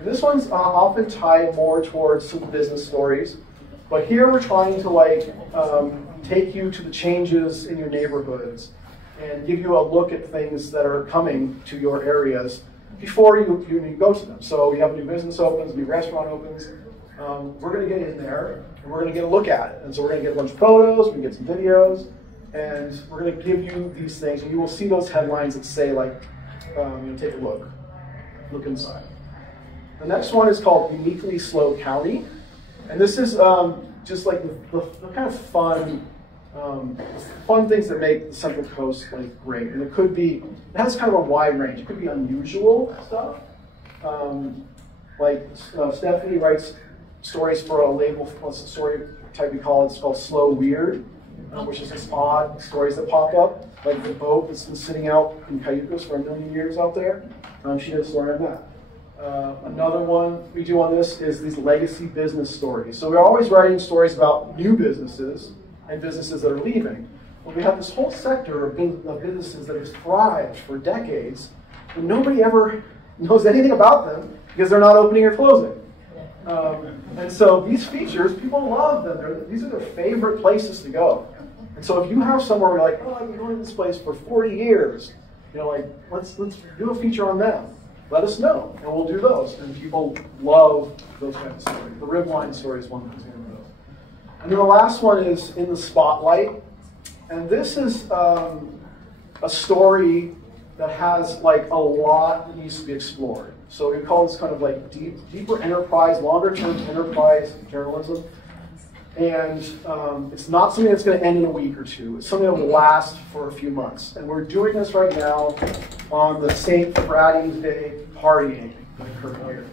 And this one's often tied more towards some business stories. But here we're trying to like take you to the changes in your neighborhoods and give you a look at things that are coming to your areas before you go to them. So you have a new business opens, a new restaurant opens. We're going to get in there and we're going to get a look at it. And so we're going to get a bunch of photos, we're going to get some videos, and we're going to give you these things. And you will see those headlines that say like, take a look inside. The next one is called Uniquely SLO County. And this is just like the kind of fun things that make the Central Coast like great. And it has kind of a wide range. It could be unusual stuff. Stephanie writes stories for a label, a story type we call it. It's called Slow Weird, which is just odd stories that pop up. Like the boat that's been sitting out in Cayucos for 1 million years out there. She did a story on that. Another one we do on this is these legacy business stories. So we're always writing stories about new businesses and businesses that are leaving. But we have this whole sector of businesses that have thrived for decades, and nobody ever knows anything about them because they're not opening or closing. And so these features, people love them. These are their favorite places to go. And so if you have somewhere where you're like, oh, I've been going to this place for 40 years, let's do a feature on them. Let us know, and we'll do those. And people love those kinds of stories. The ribline story is one of those. And then the last one is In the Spotlight. And this is a story that has like a lot that needs to be explored. So we call this kind of like deeper enterprise, longer term enterprise journalism. And it's not something that's going to end in a week or two. It's something that will last for a few months. And we're doing this right now on the St. Fratty's Day partying that occurred here.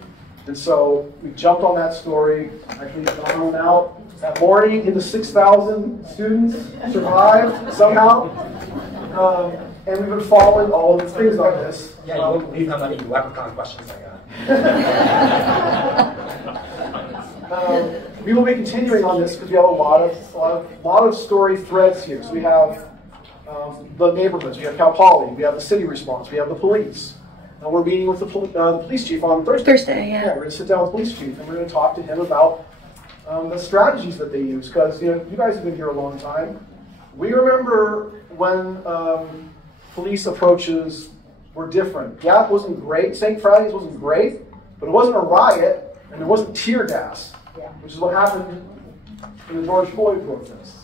And so we jumped on that story. Actually, gone out that morning into 6,000 students survived somehow. And we've been following all of the things on this. Yeah, you won't believe how many leprechaun questions I got. We will be continuing on this because we have a lot of story threads here. So we have the neighborhoods, we have Cal Poly, we have the city response, we have the police. And we're meeting with the police chief on Thursday. Yeah, we're going to sit down with the police chief and we're going to talk to him about the strategies that they use. Because you guys have been here a long time. We remember when police approaches were different. Yeah, it wasn't great. St. Fratty's wasn't great, but it wasn't a riot and there wasn't tear gas. Which is what happened in the George Floyd protest.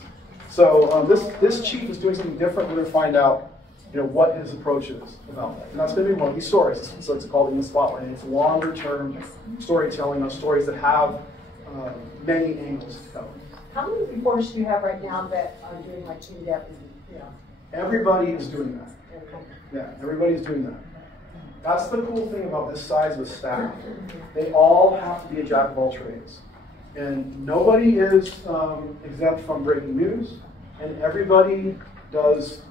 So this chief is doing something different. We're going to find out, what his approach is about that. And that's going to be one of these stories. So it's called In the Spotlight. And it's longer-term storytelling of stories that have many angles to tell. How many reporters do you have right now that are doing like in-depth? Everybody is doing that. Yeah, everybody's doing that. That's the cool thing about this size of staff. They all have to be a jack of all trades. And nobody is exempt from breaking news, and everybody does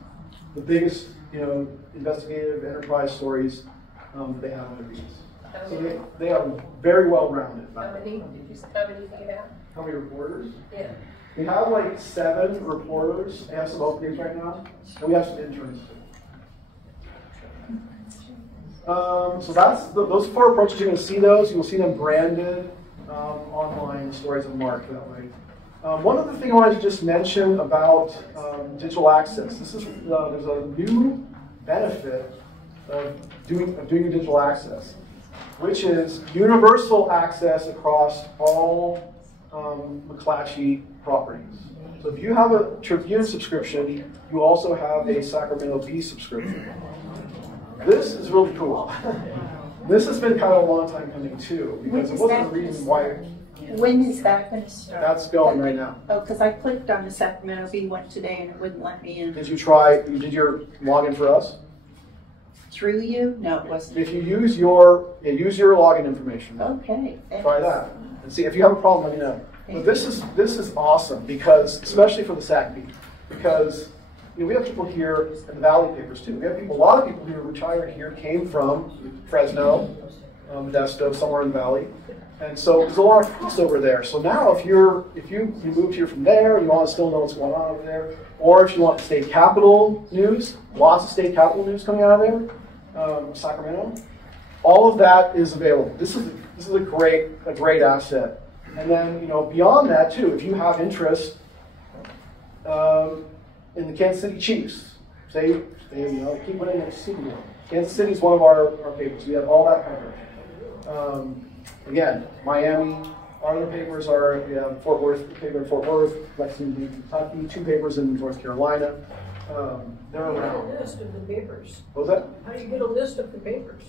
the biggest, investigative enterprise stories they have on their beats. So they are very well rounded. How many do you have? How many reporters? Yeah. We have like 7 reporters. They have some openings right now, and we have some interns too. So that's those 4 approaches. You're going to see those. You will see them branded. Online, the stories are marked that way. One other thing I wanted to just mention about digital access. There's a new benefit of doing digital access, which is universal access across all McClatchy properties. So if you have a Tribune subscription, you also have a Sacramento Bee subscription. This is really cool. This has been kind of a long time coming too, because it wasn't the reason why. When is that going to start? That's going right now. Oh, because I clicked on the Sacramento Bee one today and it wouldn't let me in. Did your login for us? Through you? No, it wasn't. If you use your login information. Okay. Try that. And see if you have a problem, let me know. But this is awesome because, especially for the SAC Bee, because we have people here in the Valley papers too. We have people, a lot of people who are retired here came from Fresno, Modesto, somewhere in the Valley. And so there's a lot of crossover there. So now if you moved here from there, you want to still know what's going on over there, or if you want state capital news, lots of state capital news coming out of there, Sacramento, all of that is available. This is a great asset. And then beyond that too, if you have interest in the Kansas City Chiefs, say keep winning the Super Bowl. Kansas City is one of our papers. We have all that covered. Again, Miami. Our other papers are, we have Fort Worth, paper in Fort Worth, Lexington, Kentucky, 2 papers in North Carolina. They're around. How do you get a list of the papers? What was that? How do you get a list of the papers?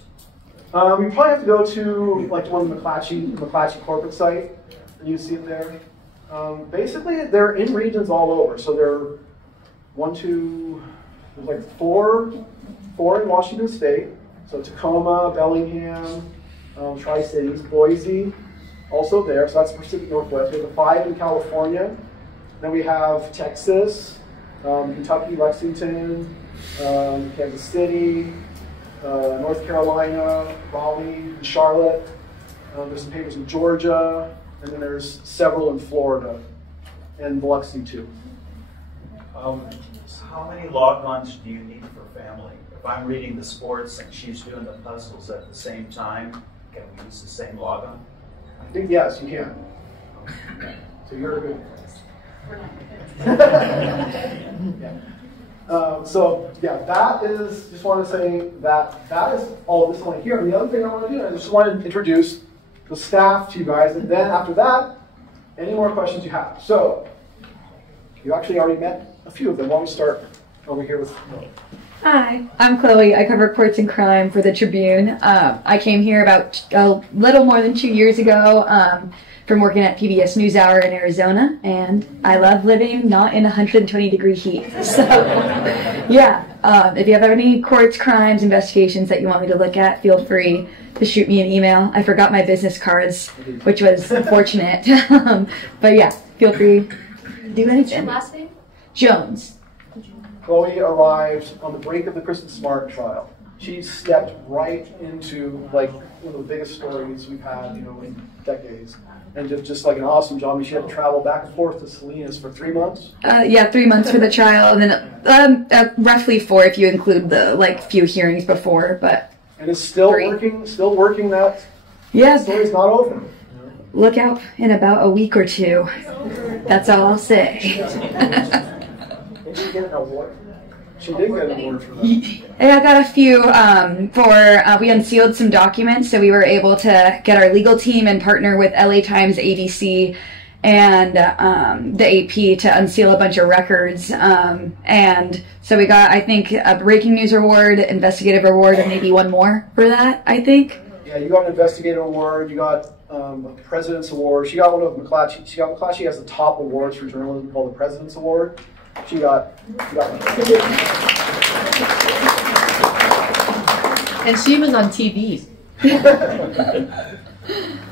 You probably have to go to like one of the McClatchy corporate site, and you see it there. Basically, they're in regions all over. So they're there's like four in Washington State. So Tacoma, Bellingham, Tri-Cities, Boise, also there. So that's Pacific Northwest. We have 5 in California. Then we have Texas, Kentucky, Lexington, Kansas City, North Carolina, Raleigh, Charlotte. There's some papers in Georgia, and then there's several in Florida, and Biloxi too. How many log-ons do you need for family? If I'm reading the sports and she's doing the puzzles at the same time, can we use the same log-on? I think yes, you can. So you're a good that is, just want to say that is all this one here. And the other thing I want to do, I just want to introduce the staff to you guys, and then after that, any more questions you have. So, you actually already met a few of them. Why don't we start over here with Chloe? Hi, I'm Chloe. I cover courts and crime for the Tribune. I came here about a little more than 2 years ago from working at PBS NewsHour in Arizona, and I love living not in 120-degree heat. So, yeah, if you have any courts, crimes, investigations that you want me to look at, feel free to shoot me an email. I forgot my business cards, which was unfortunate. But yeah, feel free to do anything. What's your last name? Jones. Chloe arrived on the brink of the Kristen Smart trial. She stepped right into like one of the biggest stories we've had, in decades, and did just like an awesome job. I mean, she had to travel back and forth to Salinas for 3 months. Yeah, 3 months for the trial, and then roughly 4 if you include the few hearings before. But and it's still working. That story's not over. Look out in about a week or 2. That's all I'll say. Did she get an award? She did get an award for that. Yeah, I got a few we unsealed some documents, so we were able to get our legal team and partner with LA Times, ABC, and the AP to unseal a bunch of records. And so we got, I think, a breaking news award, investigative award, and maybe 1 more for that, I think. Yeah, you got an investigative award. You got a President's Award. She got one of McClatchy. McClatchy has the top awards for journalism called the President's Award. She got one. And she was on TV.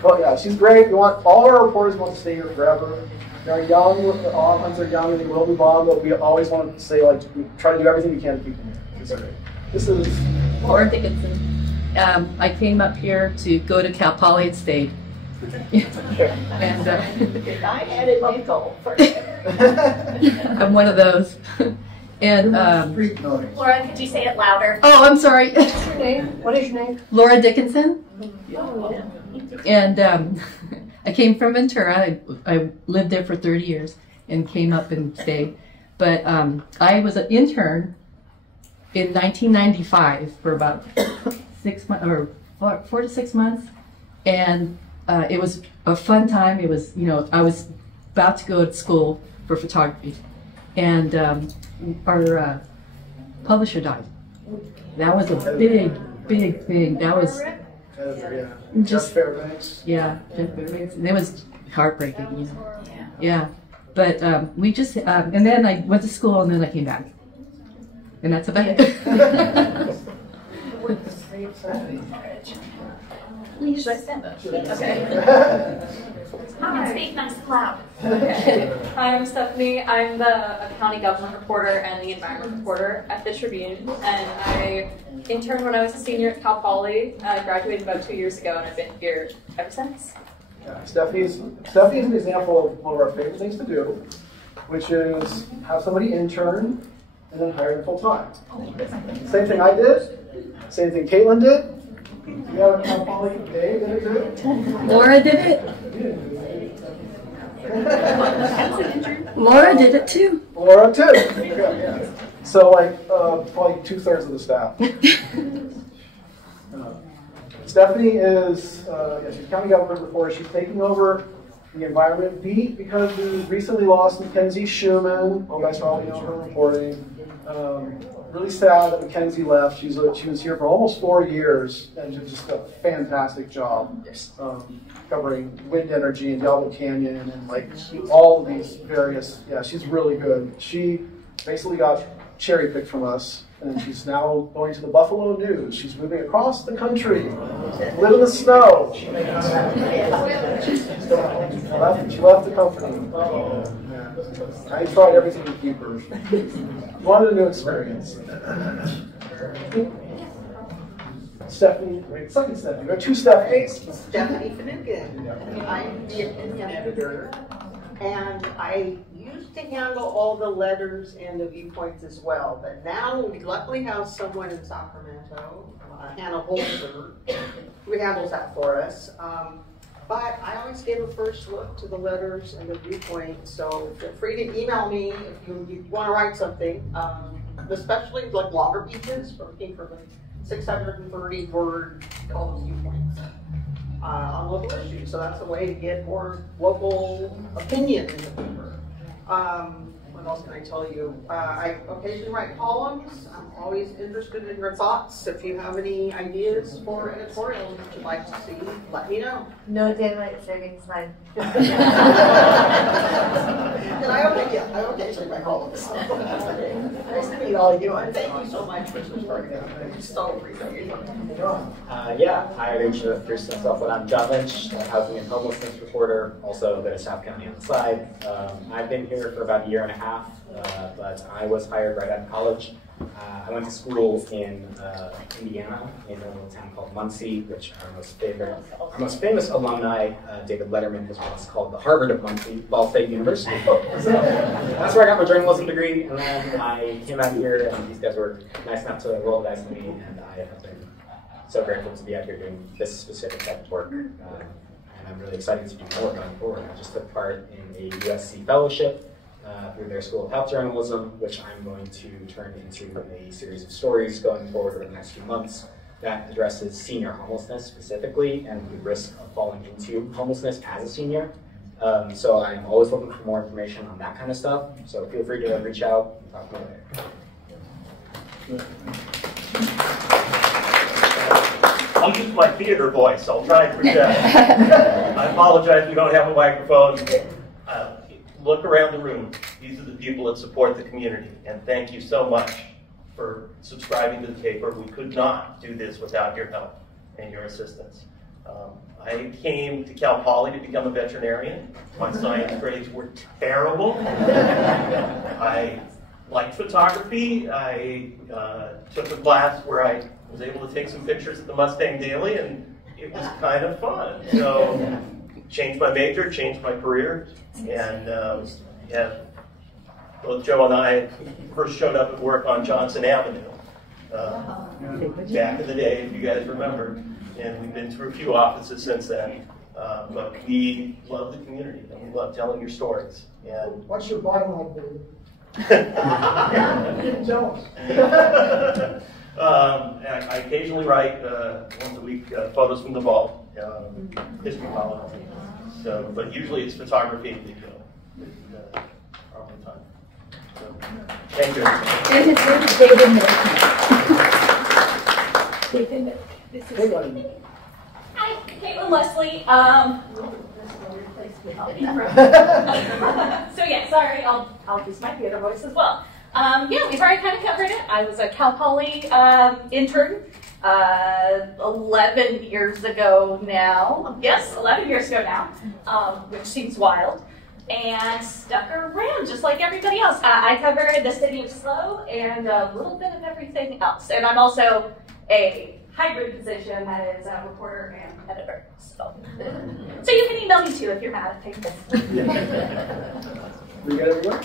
Well, yeah, she's great. All our reporters want to stay here forever. They're young. All of us are young, and they will move on. But we always want to say, we try to do everything we can to keep them here. This is Laura Dickinson. I came up here to go to Cal Poly and stayed. And I had a nickel for I'm one of those. And Laura, could you say it louder? Oh, I'm sorry. What's your name? What is your name? Laura Dickinson. And I came from Ventura. I lived there for 30 years and came up and stayed. But I was an intern in 1995 for about 6 months or 4 to 6 months, and it was a fun time. It was, I was about to go to school for photography, and our publisher died. That was a big thing. That was Jeff Fairbanks. Yeah, Jeff Fairbanks. And it was heartbreaking, Yeah, but we just and then I went to school and then I came back, and that's about it. please. Should I stand up? Okay. Come and speak nice and loud. Okay. Hi, I'm Stephanie. I'm the county government reporter and the environment reporter at the Tribune. And I interned when I was a senior at Cal Poly. I graduated about 2 years ago, and I've been here ever since. Yeah, Stephanie's an example of one of our favorite things to do, which is have somebody intern and then hire them full time. Same thing I did. Same thing Caitlin did. You have a Cal Poly Dave did it too. Laura did it. Laura did it too. Laura too. Yeah. So like probably 2/3 of the staff. Stephanie is she's county government reporter. She's taking over the environment beat because we recently lost Mackenzie Schumann. You guys probably know her reporting. Really sad that Mackenzie left. She was here for almost 4 years and did just a fantastic job covering wind energy and Diablo Canyon and like all of these various. Yeah, she's really good. She basically got cherry picked from us, and she's now going to the Buffalo News. She's moving across the country, live in the snow. She left the company. I tried everything to keep her. Wanted a new experience. Stephanie, wait, second Stephanie. There are two Stephanies. Stephanie Finnegan. I'm the opinion editor, and I used to handle all the letters and the viewpoints as well, but now we luckily have someone in Sacramento, Hannah Holzer, who handles that for us. But I always give a first look to the letters and the viewpoints, so feel free to email me if you want to write something, especially like longer pieces, looking for like 630 word called viewpoints on local issues. So that's a way to get more local opinion in the paper. What else can I tell you? I occasionally write columns. I'm always interested in your thoughts. If you have any ideas for editorials that you'd like to see, let me know. No daylight savings time. And I occasionally write columns. Nice to meet all of you, and thank you so much for supporting us. I so appreciate it. I introduce myself, but I'm John Lynch, housing and homelessness reporter, also a bit of South County on the side. I've been here for about a year and a half, but I was hired right out of college. I went to school in Indiana, in a little town called Muncie, which our most famous alumni, David Letterman, was once called the Harvard of Muncie, Ball State University. So that's where I got my journalism degree, and then I came out here, and these guys were nice enough to roll the dice with me, and I have been so grateful to be out here doing this specific type of work. And I'm really excited to do more going forward. I just took part in a USC fellowship through their School of Health Journalism, which I'm going to turn into a series of stories going forward over the next few months that addresses senior homelessness specifically and the risk of falling into homelessness as a senior. So I'm always looking for more information on that kind of stuff. So feel free to reach out and talk more later. I'll use my theater voice. I'll try and project. I apologize, we don't have a microphone. Look around the room. These are the people that support the community. And thank you so much for subscribing to the paper. We could not do this without your help and your assistance. I came to Cal Poly to become a veterinarian. My science grades were terrible. I liked photography. I took a class where I was able to take some pictures at the Mustang Daily, and it was kind of fun. So changed my major, changed my career, and both Joe and I first showed up at work on Johnson Avenue back in the day, if you guys remember, and we've been through a few offices since then. But we love the community, and we love telling your stories. And what's your bottom line, baby? Tell us. I occasionally write once a week photos from the vault, history column. So, but usually it's photography and video. All the time. So, thank you. And his name is David David, this is Hi, Caitlin Leslie. So yeah, sorry, I'll use my theater voice as well. Yeah, we've already kind of covered it. I was a Cal Poly intern 11 years ago now. Yes, 11 years ago now, which seems wild. And stuck around just like everybody else. I cover the city of SLO and a little bit of everything else. And I'm also a hybrid position that is a reporter and editor. So you can email me too if you're mad at things. We got everyone?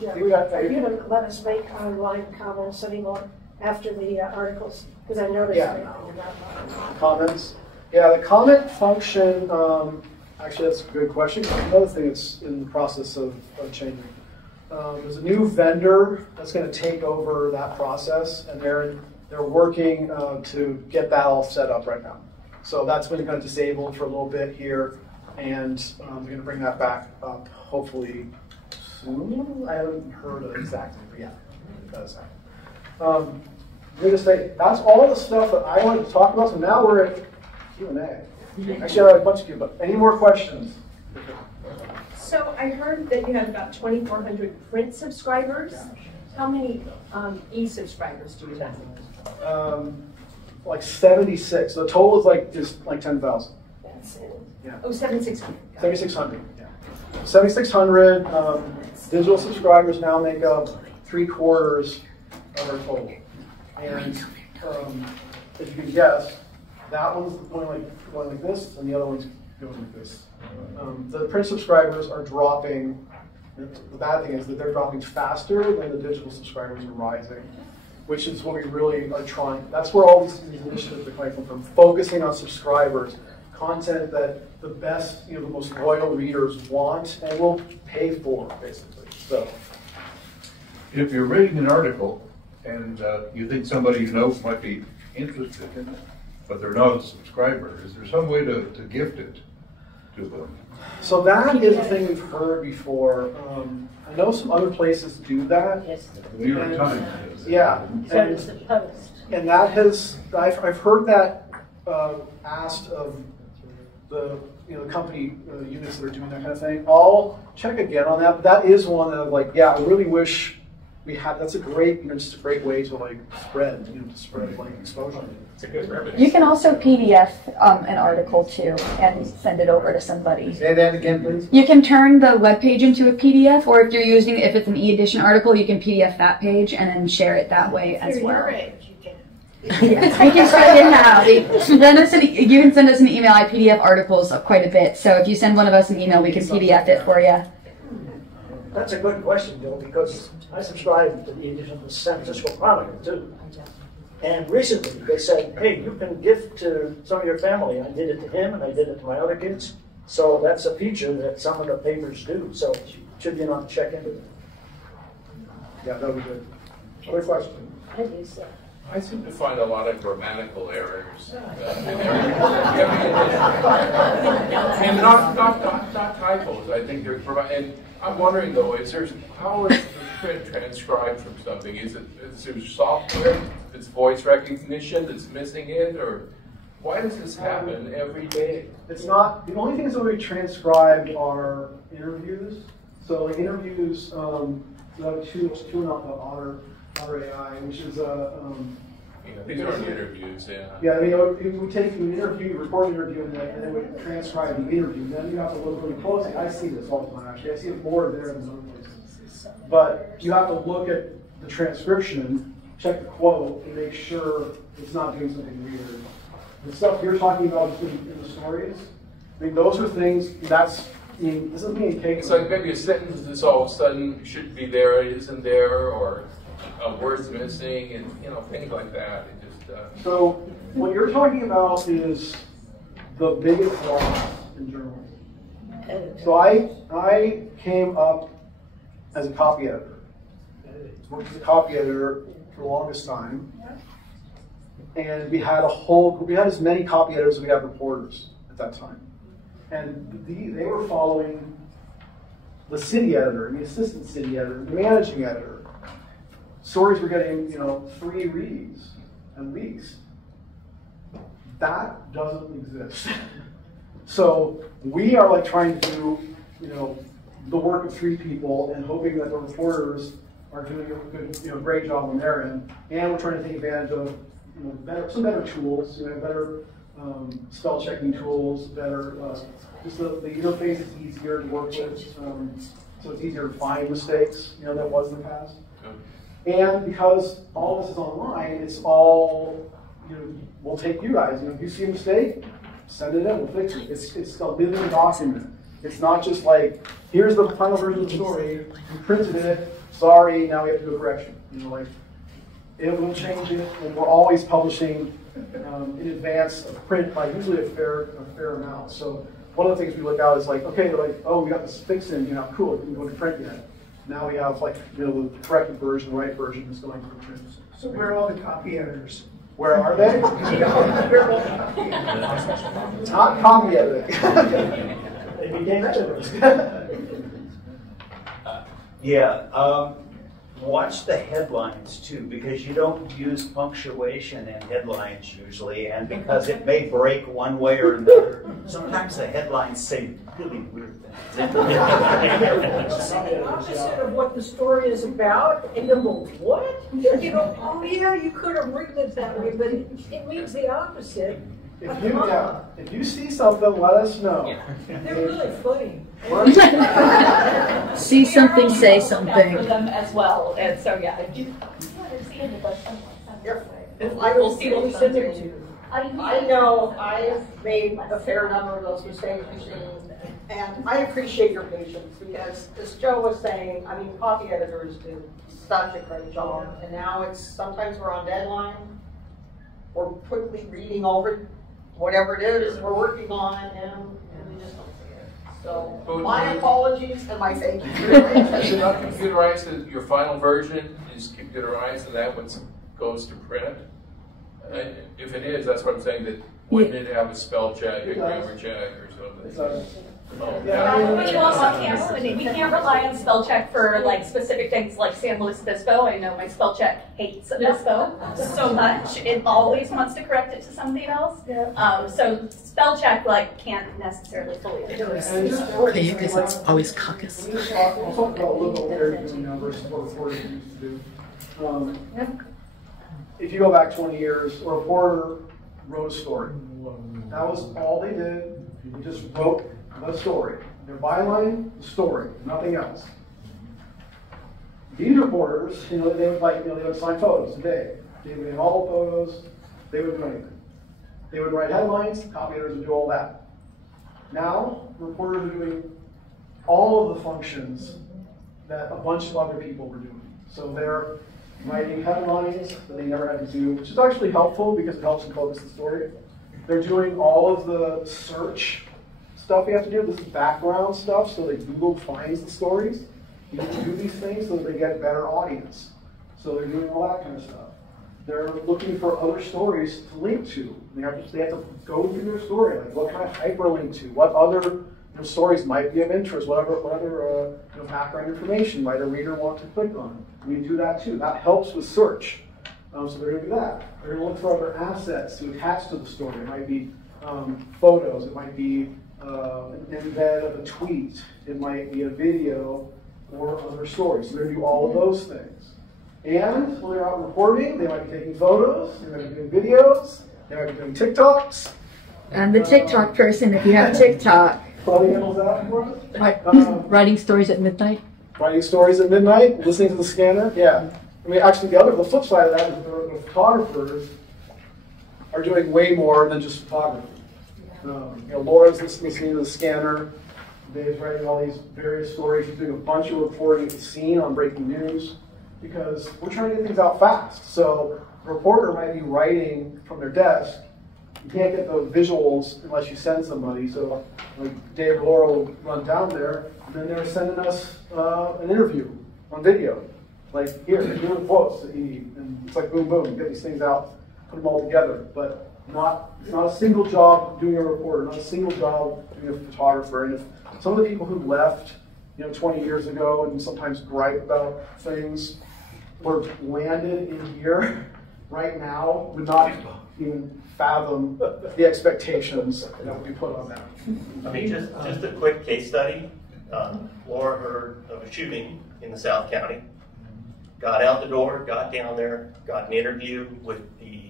Yeah. Are you going to let us make online comments anymore after the articles? Because I noticed Comments? Yeah, the comment function, actually that's a good question. Another thing that's in the process of changing. There's a new vendor that's going to take over that process, and they're working to get that all set up right now. So that's been kind of disabled for a little bit here, and they're going to bring that back up hopefully soon. I haven't heard of exactly, but yeah, it does happen. I'm going to say that's all the stuff that I wanted to talk about. So now we're at Q&A. Actually, I have a bunch of you, but any more questions? So I heard that you have about 2,400 print subscribers. How many e-subscribers do you have? Like 76. The total is like 10,000. That's it. Yeah. Oh, 7,600. 7,600. Yeah. 7,600 digital subscribers now make up 3/4 of our total. And if you can guess, that one's going like this, and the other one's going like this. The print subscribers are dropping. The bad thing is that they're dropping faster than the digital subscribers are rising, which is what we really are trying. That's where all these initiatives are coming from focusing on subscribers, content that the best, the most loyal readers want and will pay for, basically. So, if you're reading an article and you think somebody you know might be interested in it, but they're not a subscriber, is there some way to gift it to them? So that is a thing we've heard before. I know some other places do that. Yes. The New York Times. Yeah. And that has, I've heard that asked of the company units that are doing that kind of thing. I'll check again on that, but that is one that I'm like, yeah, I really wish we had. That's a great, just a great way to spread, to spread exposure. It's a good revenue. You can also PDF an article too and send it over to somebody. Say that again, please. You can turn the web page into a PDF, or if it's an e-edition article, you can PDF that page and then share it that way as well. Yes, we can show you how. You can send us an email. I PDF articles quite a bit, so if you send one of us an email, we can PDF it for you. That's a good question, Bill, because I subscribe to the edition of the San Francisco Chronicle, too. And recently, they said, hey, you can gift to some of your family. I did it to him, and I did it to my other kids. So that's a feature that some of the papers do. So it should be enough to check into it. Yeah, that would be good. Other question? I seem to find a lot of grammatical errors and not typos. I think they're and I'm wondering though, how is the print transcribed from something? Is there software, it's voice recognition that's missing it, or why does this happen every day? It's not, the only things that we transcribe are interviews. So interviews, we have two on Otter AI, which is these aren't interviews, yeah. Yeah, I mean, it would take an interview, record an interview, and then it would transcribe the interview. Then you have to look really closely. I see this all the time, actually. I see it more there than other places. But you have to look at the transcription, check the quote, and make sure it's not doing something weird. The stuff you're talking about in the stories, I mean, those are things this isn't being taken. It's like maybe a sentence that's all of a sudden should be there, it isn't there, or a word's missing, and things like that. It just. So what you're talking about is the biggest loss in journalism. So I came up as a copy editor. Worked as a copy editor for the longest time, and we had as many copy editors as we had reporters at that time, and they were following the city editor, the assistant city editor, the managing editor. Stories were getting, 3 reads at least. That doesn't exist. So we are trying to do, the work of 3 people and hoping that the reporters are doing a good, great job on their end, and we're trying to take advantage of some better tools, better spell checking tools, better just the interface is easier to work with, so it's easier to find mistakes, than it was in the past. And because all this is online, it's all, we'll take you guys. If you see a mistake, send it in, we'll fix it. It's a living document. It's not just like, here's the final version of the story, you printed it, sorry, now we have to do a correction. It will change it, and we're always publishing in advance of print by usually a fair amount. So one of the things we look at is like, okay, they're like, oh, we got this fix in, cool, it didn't go to print yet. Now we have the corrected version, the right version is going to print. So where are all the copy editors? Where are they? Not copy editing. They became editors. Watch the headlines too, because you don't use punctuation in headlines usually, and because it may break one way or another, sometimes the headlines say really weird things. It's the opposite of what the story is about, and you go, what? Oh yeah, you could have written it that way, but it means the opposite. If you see something, let us know. They're really funny. See something, say something. For them as well, and so yeah, if you see it, We'll see what we send it to. I know I've made a fair number of those mistakes, and I appreciate your patience because, as Joe was saying, copy editors do such a great job, and now it's sometimes we're on deadline, we're quickly reading over whatever it is we're working on, and we just don't see it. So my apologies and my thank you. Is it not computerized? That your final version is computerized, and that one goes to print. If it is, that's what I'm saying. That wouldn't it have a spell check, a grammar check, or something? We can't rely on spell check for specific things like San Luis Obispo. I know my spell check hates Obispo so much. It always wants to correct it to something else. So spell check can't necessarily fully do it. Okay, you guys, it's always caucus. I'll talk about local area versus what reporters used to do. If you go back 20 years, a reporter wrote a story. That was all they did. They just wrote the story. Their byline, the story, nothing else. These reporters, they would they would sign photos today. They would get all the photos. They would do anything. They would write headlines. Copy editors would do all that. Now, reporters are doing all of the functions that a bunch of other people were doing. So they're writing headlines that they never had to do, which is actually helpful because it helps them focus the story. They're doing all of the search stuff you have to do. This is background stuff so that Google finds the stories. You need to do these things so that they get a better audience. So they're doing all that kind of stuff. They're looking for other stories to link to. They have to go through their story. Like what kind of hyperlink to? What other stories might be of interest? What other background information might a reader want to click on? We do that too. That helps with search. So they're going to do that. They're going to look for other assets to attach to the story. It might be photos. It might be an embed of a tweet. It might be a video or other stories. So they're going to do all of those things. And when they're out reporting, they might be taking photos. They might be doing videos. They might be doing TikToks. I'm the TikTok person if you have TikTok. Probably handles that for us. Writing stories at midnight? Writing stories at midnight, listening to the scanner, yeah. Actually, the flip side of that is the photographers are doing way more than just photography. Laura's listening to the scanner. Dave's writing all these various stories. He's doing a bunch of reporting at the scene on breaking news because we're trying to get things out fast. So a reporter might be writing from their desk. You can't get the visuals unless you send somebody. So Dave and Laura will run down there, and then they're sending us an interview on video. Here are the quotes that you need. And it's like boom, boom, get these things out, put them all together. But it's not a single job doing a reporter, not a single job doing a photographer. And if some of the people who left 20 years ago and sometimes gripe about things were landed in here right now, would not even fathom the expectations that would be put on them. Just a quick case study. Laura heard of a shooting in the South County. got out the door, got down there, got an interview with the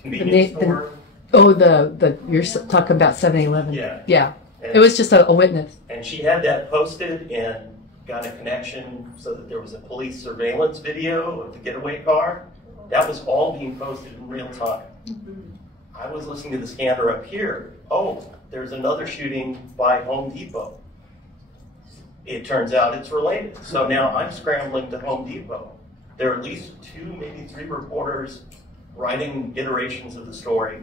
convenience store. You're talking about 7-Eleven. Yeah. Yeah. And It was just a witness. And she had that posted and got a connection so that there was a police surveillance video of the getaway car. That was all being posted in real time. I was listening to the scanner up here. Oh, there's another shooting by Home Depot. It turns out it's related. So now I'm scrambling to Home Depot. There are at least 2, maybe 3 reporters writing iterations of the story.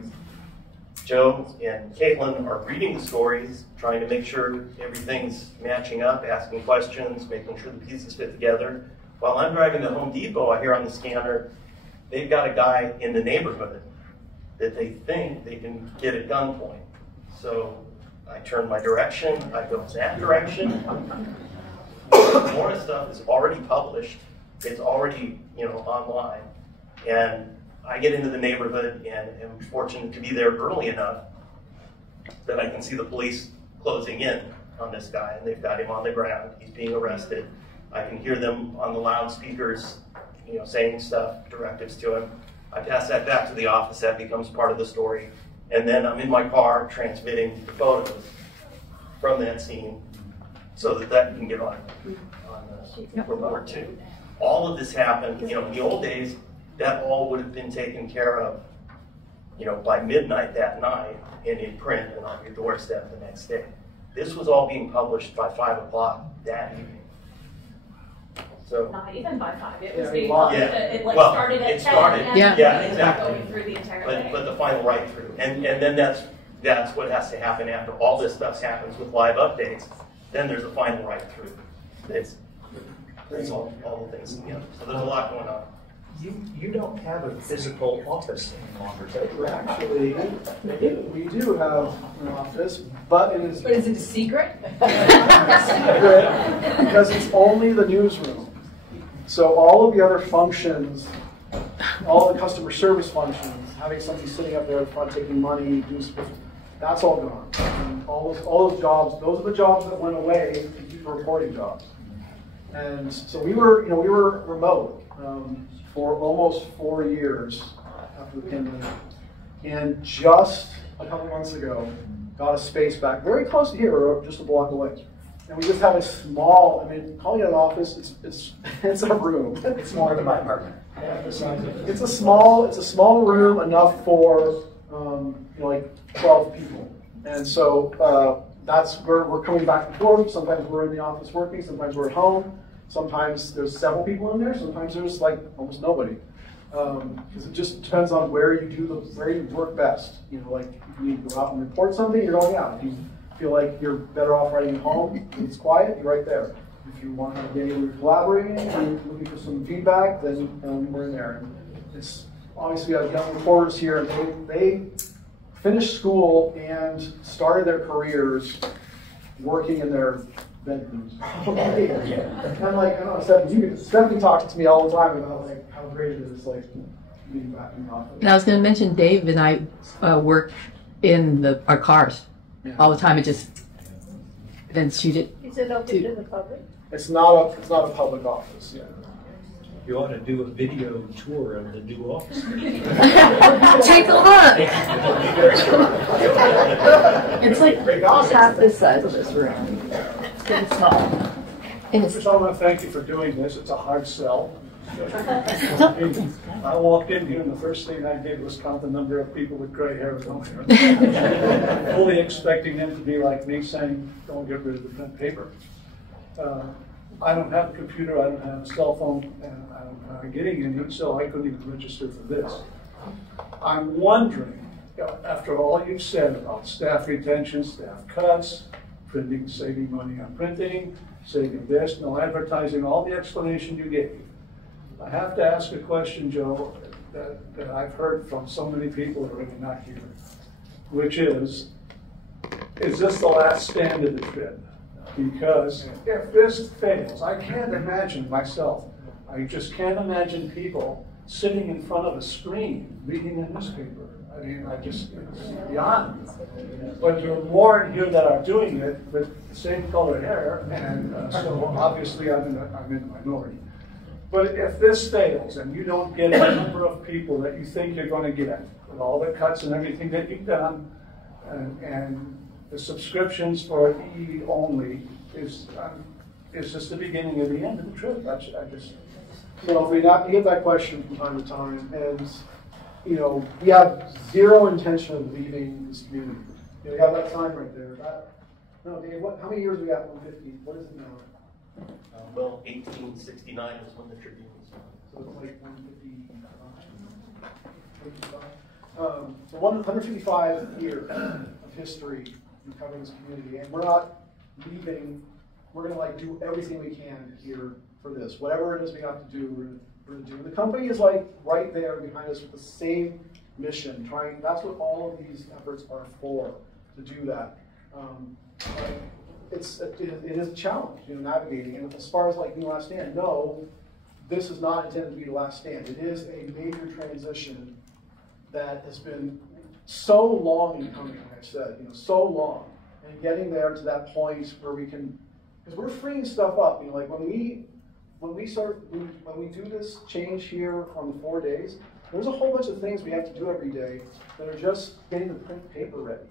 Joe and Caitlin are reading the stories, trying to make sure everything's matching up, asking questions, making sure the pieces fit together. While I'm driving to Home Depot, I hear on the scanner, they've got a guy in the neighborhood that they think they can get at gunpoint. So I turn my direction, I go that direction. More stuff is already published. It's already, online. And I get into the neighborhood and am fortunate to be there early enough that I can see the police closing in on this guy, and they've got him on the ground. He's being arrested. I can hear them on the loudspeakers, saying stuff, directives to him. I pass that back to the office. That becomes part of the story. And then I'm in my car transmitting the photos from that scene so that can get on report too. All of this happened, in the old days, that all would have been taken care of, by midnight that night and in print and on your doorstep the next day. This was all being published by 5 o'clock that evening. So not even by 5. It was being published. It started at 10. Started, yeah, exactly. Going through the entire day. But the final write through, and then that's what has to happen after all this stuff happens with live updates. Then there's a final write through. It's all the things together. So there's a lot going on. You don't have a physical office any longer, do you? Actually, we do have an office, but it is. But is it a secret? Secret because it's only the newsroom. So all of the other functions, all the customer service functions, having somebody sitting up there in front taking money, doing stuff, that's all gone. And all those jobs, those are the jobs that went away to keep the reporting jobs. And so we were remote. For almost 4 years after the pandemic. And just a couple months ago, got a space back very close to here, or just a block away. And we just have a small, calling it an office, it's a room. It's smaller than my apartment. It's a small room enough for like 12 people. And so that's where we're coming back and forth. Sometimes we're in the office working, sometimes we're at home. Sometimes there's several people in there. Sometimes there's like almost nobody, because it just depends on where you work best. Like if you need to go out and report something, you're going out. If you feel like you're better off writing at home, it's quiet, you're right there. If you want to get able to collaborate and you're looking for some feedback, then we're in there. And it's obviously we have young reporters here, and they finished school and started their careers working in their bedrooms. I'm like, I don't know, Stephanie talks to me all the time about like how great it is, like being back in the office. And I was going to mention Dave and I work in our cars all the time. It just then shoot it. Is it open to the public? It's not a public office. Yeah. You ought to do a video tour of the new office. Take a look. It's like half the size of this room. It's pretty small. First, I want to thank you for doing this. It's a hard sell. I walked in here, and the first thing I did was count the number of people with gray hair and no hair, fully expecting them to be like me, saying, "Don't get rid of the print paper." I don't have a computer, I don't have a cell phone, and I'm getting in here, so I couldn't even register for this. I'm wondering, after all you've said about staff retention, staff cuts, printing, saving money on printing, saving this, no advertising, all the explanation you gave, I have to ask a question, Joe, that I've heard from so many people who are really not here, which is this the last stand of the trip? Because if this fails, I can't imagine myself, I just can't imagine people sitting in front of a screen reading a newspaper. I mean, it's beyond. But there are more in here that are doing it with the same color hair, and so obviously I'm in the minority. But if this fails and you don't get the number of people that you think you're going to get, with all the cuts and everything that you've done, and the subscriptions for E only is just the beginning of the end of the trip. I just. So we get that question from time to time, and you know, we have zero intention of leaving this community. You know, we have that sign right there. No, Dave, how many years we got? 150. What is it now? Well, 1869 is when the Tribune was founded. So it's like 155. So 155 years of history in covering this community, and we're not leaving. We're going to like do everything we can here for this. Whatever it is we have to do, we're going to do. The company is like right there behind us with the same mission. That's what all of these efforts are for, to do that. It is a challenge, you know, navigating. And as far as like being the last stand, no, this is not intended to be the last stand. It is a major transition that has been so long in coming, like I said, you know, so long, and getting there to that point where we can, because we're freeing stuff up. You know, like when we do this change here on the 4 days, there's a whole bunch of things we have to do every day that are just getting the print paper ready.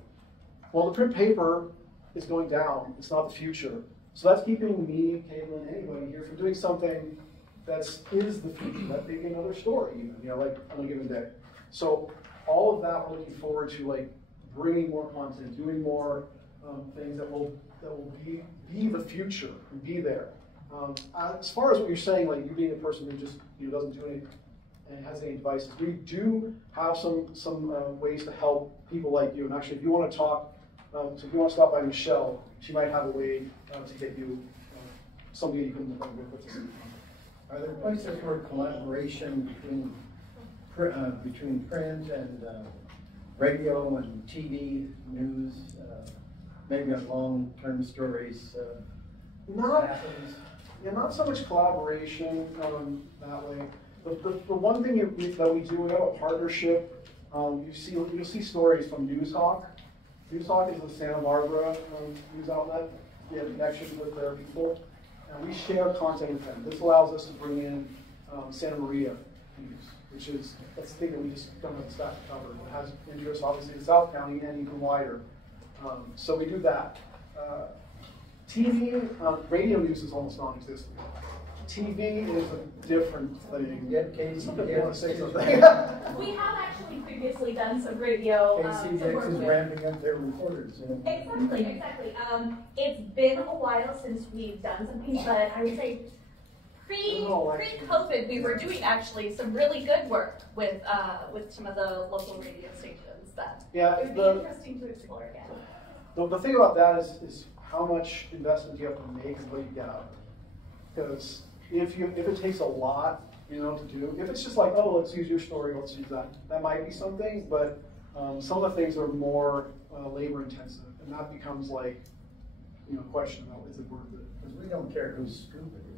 Well, the print paper is going down. It's not the future. So that's keeping me, Caitlin, anybody here from doing something that is the future. That may be another story, even, you know, like on a given day. So all of that, we're looking forward to, like bringing more content, doing more things that will be the future and be there. As far as what you're saying, like you being a person who just doesn't do anything and has any devices, we do have some ways to help people like you. And actually, if you want to talk. So if you want to stop by Michelle, she might have a way to get you somebody you can work with. Are there places for collaboration between print and radio and TV news, maybe on long-term stories? Not so much collaboration that way. The one thing that we do, we have a partnership. You'll see stories from News Hawk. News Hawk is a Santa Barbara news outlet. We have connections with their people, and we share content with them. This allows us to bring in Santa Maria news, that's the thing that we just don't have the staff to cover. It has interest, obviously, in South County and even wider. So we do that. TV, radio news is almost non-existent. TV is a different thing. You want to say something? We have actually previously done some radio. KCX is ramping up their reporters. Exactly. It's been a while since we've done something, but I would say pre-COVID, we were doing actually some really good work with some of the local radio stations. That it would be interesting to explore again. The thing about that is how much investment you have to make and what you get out of it. Because if it takes a lot, to do, if it's just like, oh, let's use your story, let's use that might be something, but some of the things are more labor intensive, and that becomes like, a question about, is it worth it? Because we don't care whose scoop it is.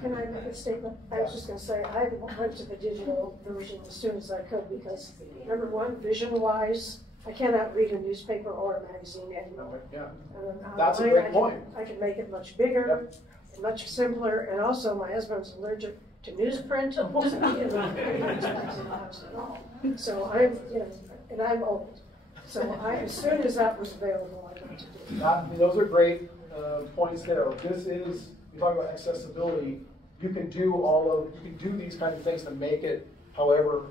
Can I make a statement? I was just going to say, I went to the digital version as soon as I could because, number one, vision-wise, I cannot read a newspaper or a magazine anymore. Yeah, that's a great point. I can make it much bigger, much simpler, and also my husband's allergic to newsprint. So and I'm old. So as soon as that was available, I went to do it. Those are great points there. This is, you talk about accessibility. You can do these kind of things to make it, however,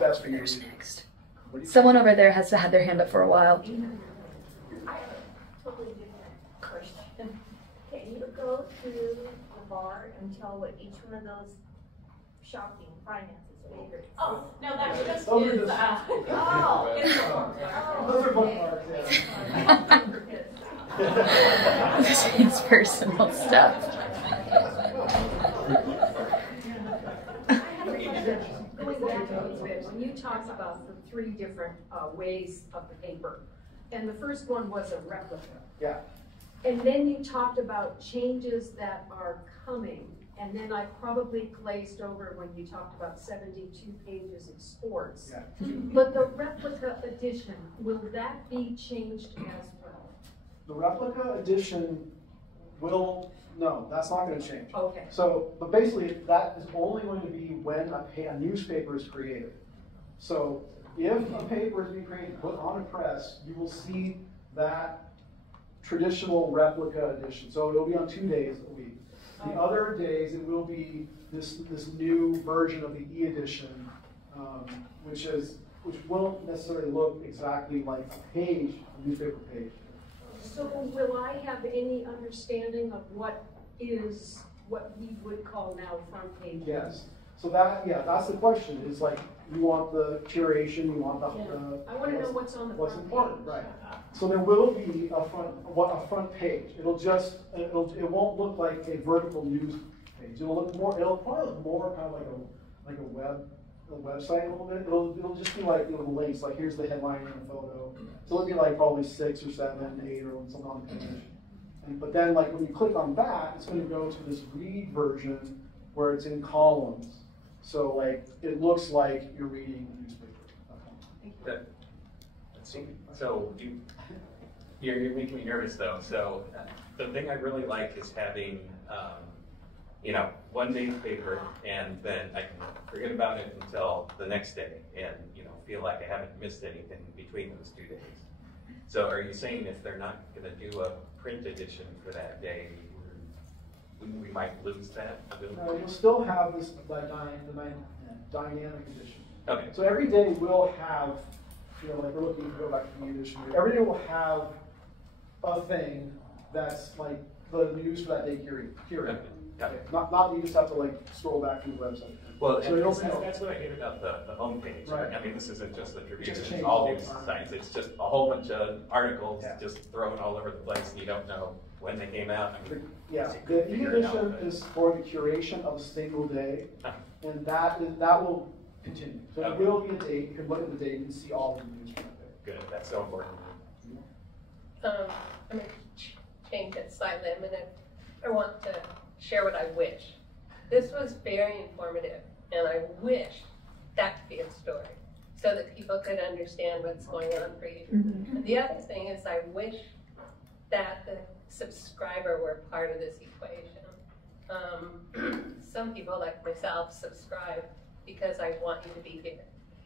best for you. Next. Someone over there has had their hand up for a while. I have a totally different question. Can you go to the bar and tell what each one of those shopping finances favorite? Oh, no, that's just those his, those are bookmarks, This is personal stuff. Going back a little bit, when you talked about the 3 different ways of the paper, and the first one was a replica. Yeah. And then you talked about changes that are coming, and then I probably glazed over when you talked about 72 pages in sports. Yeah. But the replica edition, will that be changed as well? The replica edition No, that's not going to change. Okay. So, but basically, that is only going to be when a newspaper is created. So, if a paper is being created, put on a press, you will see that traditional replica edition. So it'll be on 2 days a week. The other days, it will be this new version of the e-edition, which won't necessarily look exactly like a newspaper page. So will I have any understanding of what we would call now front page? Yes. So that's the question. Is like you want the curation, you want the. I want to know what's on the what's front important, page. right? So there will be a front page. It won't look like a vertical news page. It'll probably look more kind of like a website a little bit. It'll just be like the links. Like here's the headline and the photo. So it'll be like probably 6 or 7, 8 or something on the page. But then like when you click on that, it's going to go to this read version where it's in columns. So like it looks like you're reading a newspaper. Let's see. So you're making me nervous though. So the thing I really like is having one day's paper, and then I can forget about it until the next day, and feel like I haven't missed anything between those 2 days. So are you saying if they're not going to do a print edition for that day, we might lose that ability? No, you'll still have the dynamic edition. Okay. So every day will have, like we're looking to go back to the edition. Every day will have a thing that's like the news for that day curated. Okay. Not that you just have to like scroll back to the website. Well, so that's what I hate about the homepage. Right. I mean, this isn't just the Tribune, Just it's all these sites. It's just a whole bunch of articles just thrown all over the place, and you don't know when they came out. I mean, the e-edition is for the curation of a single day, and that will continue. So it will be a date. You can look at the date and see all the news from that day. Good. That's so important. I'm going to change it slightly. I want to share what I wish. This was very informative, and I wish that could be a story so that people could understand what's going on for you. Mm-hmm. And the other thing is I wish that the subscriber were part of this equation. Some people, like myself, subscribe because I want you to be here.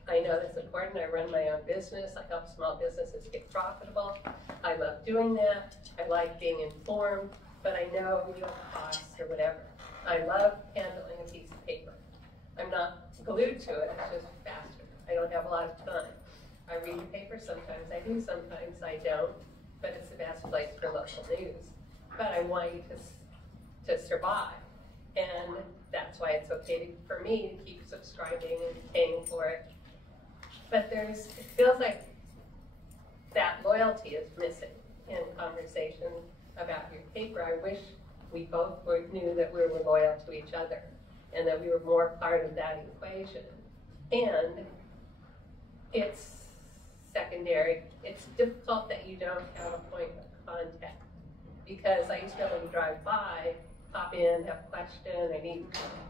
I know that's important. I run my own business. I help small businesses get profitable. I love doing that. I like being informed, but I know you have costs or whatever. I love handling a piece of paper. I'm not glued to it. It's just faster. I don't have a lot of time. I read the paper. Sometimes I do. Sometimes I don't. But it's the best place for local news. But I want you to survive. And that's why it's okay for me to keep subscribing and paying for it. But it feels like that loyalty is missing in conversation about your paper. I wish we both knew that we were loyal to each other and that we were more part of that equation. And it's secondary. It's difficult that you don't have a point of contact, because I used to be able to drive by, pop in, have a question, I need,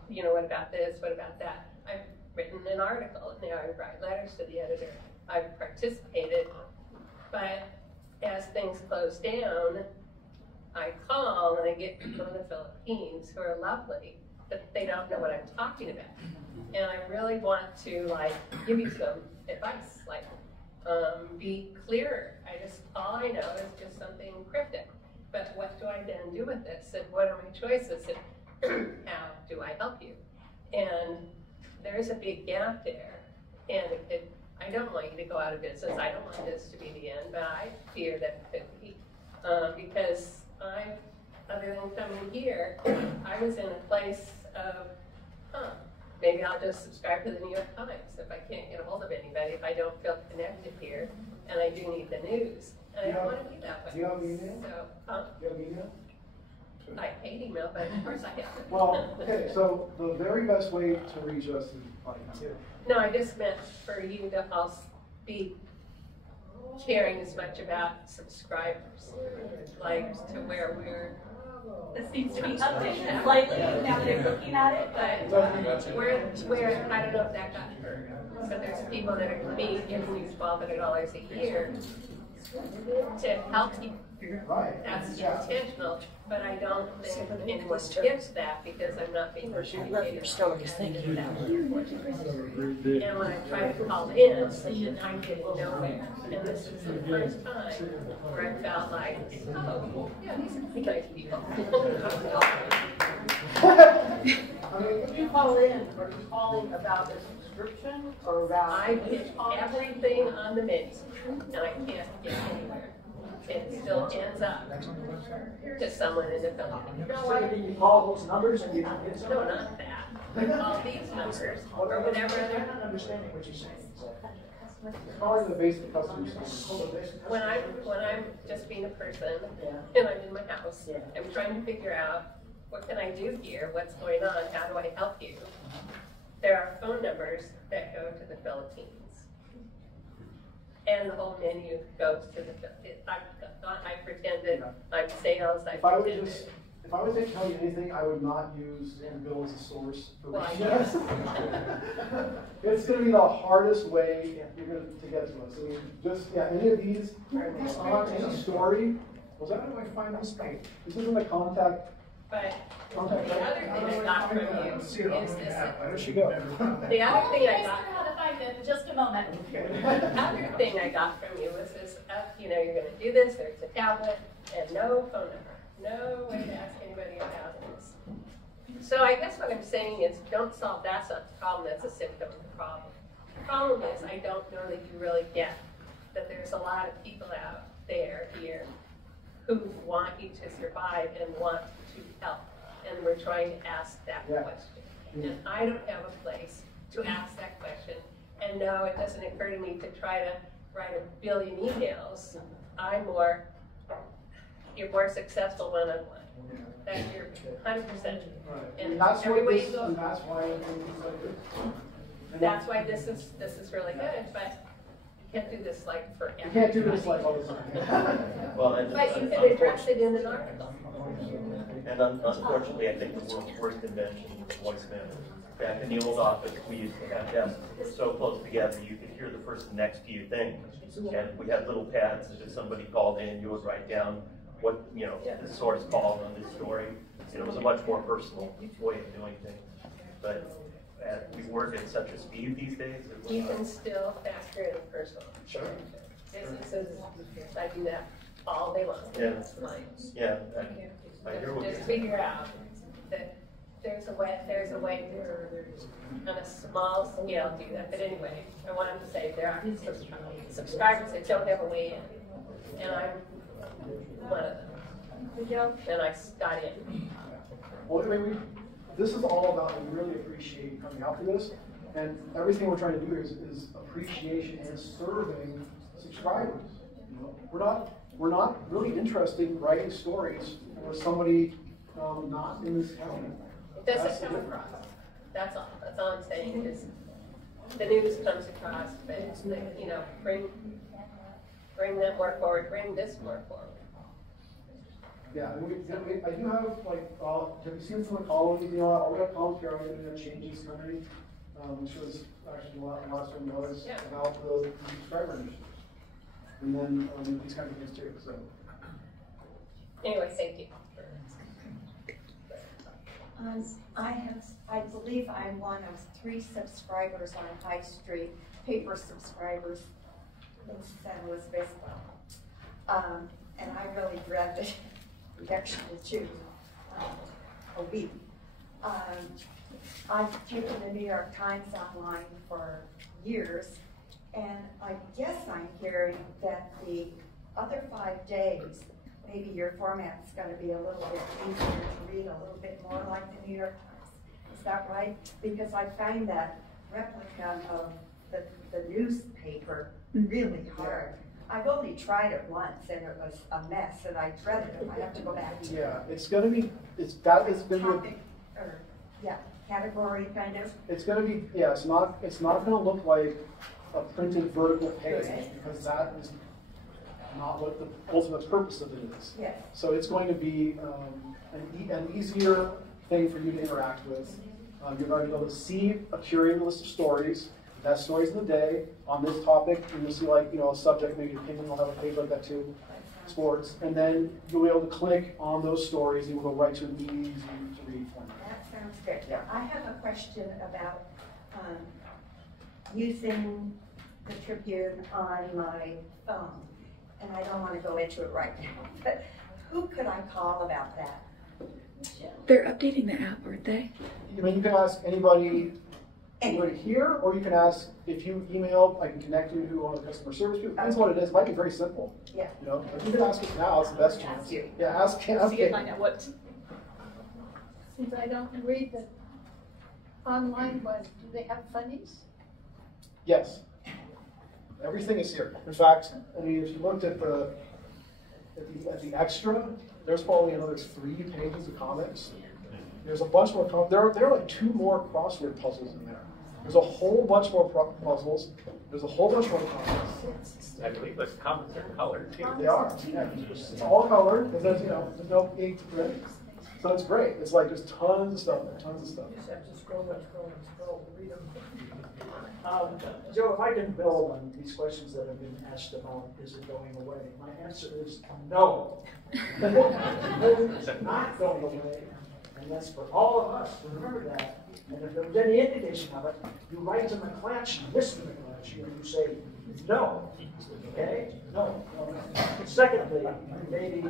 what about this, what about that? I've written an article, now I write letters to the editor. I've participated, but as things close down, I call and I get people in the Philippines who are lovely, but they don't know what I'm talking about. And I really want to give you some advice, be clearer. All I know is just something cryptic. But what do I then do with this? And what are my choices? And how do I help you? And there's a big gap there. And I don't want you to go out of business. I don't want this to be the end, but I fear that it could be. Because other than coming here, I was in a place of, maybe I'll just subscribe to the New York Times if I can't get a hold of anybody, if I don't feel connected here, and I do need the news. And I don't want to be that way. Do you have email? So, do you have email? I hate email, but of course I have it. Well, okay, so the very best way to reach us is by email. No, I just meant for you to also be caring as much about subscribers, to where we're. This needs to be updated slightly now that I'm looking at it, but where I don't know if that got heard. So there's people that are me giving you $1,200 a year to help you Right. That's intentional, but I don't think anyone gets that because I'm not being communicated. I love your stories. Thank you. And when I try to call in, I'm getting nowhere. And this is the first time where I felt like, oh, yeah, these are nice people. I mean, if you call in, are you calling about a subscription or about? I hit everything on the menu, and I can't get anywhere. It still ends up to someone in the company. You know what? You call those numbers and you don't get No, not that. I call these numbers or whatever I'm other. not understanding what you're saying. Calling the basic customer service. When I'm just being a person and I'm in my house, I'm trying to figure out what can I do here, what's going on, how do I help you? There are phone numbers that go to the Philippines. And the whole menu goes to the Philippines. I pretended I'm sales, If I was to tell you anything, I would not use the bill as a source for research. It's going to be the hardest way you're going to get to us. I mean, just, any of these, any story, how do I find this page? This isn't a contact. But the other thing I got from you is this. Where she go? The other thing I got. How to find it in just a moment. The other thing I got from you was this, you're going to do this, there's a tablet, and no phone number. No way to ask anybody about this. So I guess what I'm saying is don't solve that's not the problem, that's a symptom of the problem. The problem is I don't know that you really get that there's a lot of people out there here who want you to survive and want to help. And we're trying to ask that question. And I don't have a place to ask that question. And no, it doesn't occur to me to try to write a billion emails. You're more successful one-on-one. That you're 100%. And that's everywhere what you go. and that's why I'm doing That's why this is really good, but you can't do this like forever. You can't do this like all the time. But you can address it in an article. And unfortunately, I think the world's worst invention was voicemail. Back in the old office, we used to have desks that were so close together, you could hear the person next to you think. And we had little pads, and if somebody called in, you would write down what, the source called on this story. It was a much more personal way of doing things. But we work at such a speed these days. You can still factor in personal. Sure. Businesses, I do that all day long. Yeah. I hear what you're Just figure out that there's a way to, on a small scale, do that. But anyway, I wanted to say there are subscribers that don't have a way in, and I'm one of them. And I got in. Well, I mean, this is all about, we really appreciate you coming out for this, and everything we're trying to do is appreciation and serving subscribers. We're not really interested in writing stories for somebody not in this county. It doesn't come across. That's all. That's all I'm saying is the news comes across, but it's bring that more forward, bring this more forward. Yeah, I do have have you seen some of the columns? We have columns here on internet changes coming, which was actually the last one was about the subscriber initiatives, and then these kind of things too. So anyway, thank you. I believe I'm one of 3 subscribers on High Street, paper subscribers in San Luis Obispo. And I really dread the reduction to 2 a week. I've taken the New York Times online for years, and I guess I'm hearing that the other 5 days, maybe your format's going to be a little bit easier to read, a little bit more like the New York Times. Is that right? Because I find that replica of the newspaper really hard. I've only tried it once, and it was a mess, and I dreaded it. I have to go back to it's going to be topic, or category kind of. It's going to be it's not going to look like a printed vertical page because that is not what the ultimate purpose of it is. Yes. So it's going to be an easier thing for you to interact with. You're going to be able to see a curated list of stories, best stories of the day on this topic. And you'll see a subject, maybe opinion will have a page like that too. sports, and then you'll be able to click on those stories and we'll go right to an easy to read format. That sounds good. Now, I have a question about using the Tribune on my phone, and I don't want to go into it right now, but who could I call about that? They're updating the app, aren't they? I mean, you can ask anybody here, or you can ask, if you email, I can connect you to one of the customer service people. Depends what it is. It might be very simple. Yeah. You know, if you can ask us now, it's the best chance. Yeah, ask. See if I know what. Since I don't read the online one, do they have funnies? Yes. Everything is here. In fact, I mean, if you looked at the extra, there's probably another 3 pages of comics. There's a bunch more. There are like 2 more crossword puzzles in there. There's a whole bunch more puzzles. There's a whole bunch more comics. I believe the comics are colored too. They are. Yeah. It's all colored. There's no ink to print. So it's great. It's like there's tons of stuff there. Tons of stuff. You just have to scroll and read them. Joe, if I can build on these questions that have been asked about, is it going away? My answer is no. It's not going away. And that's for all of us to remember that. And if there was any indication of it, you write to McClatchy, Mr. McClatchy, and you say, no. Okay? No. Secondly, maybe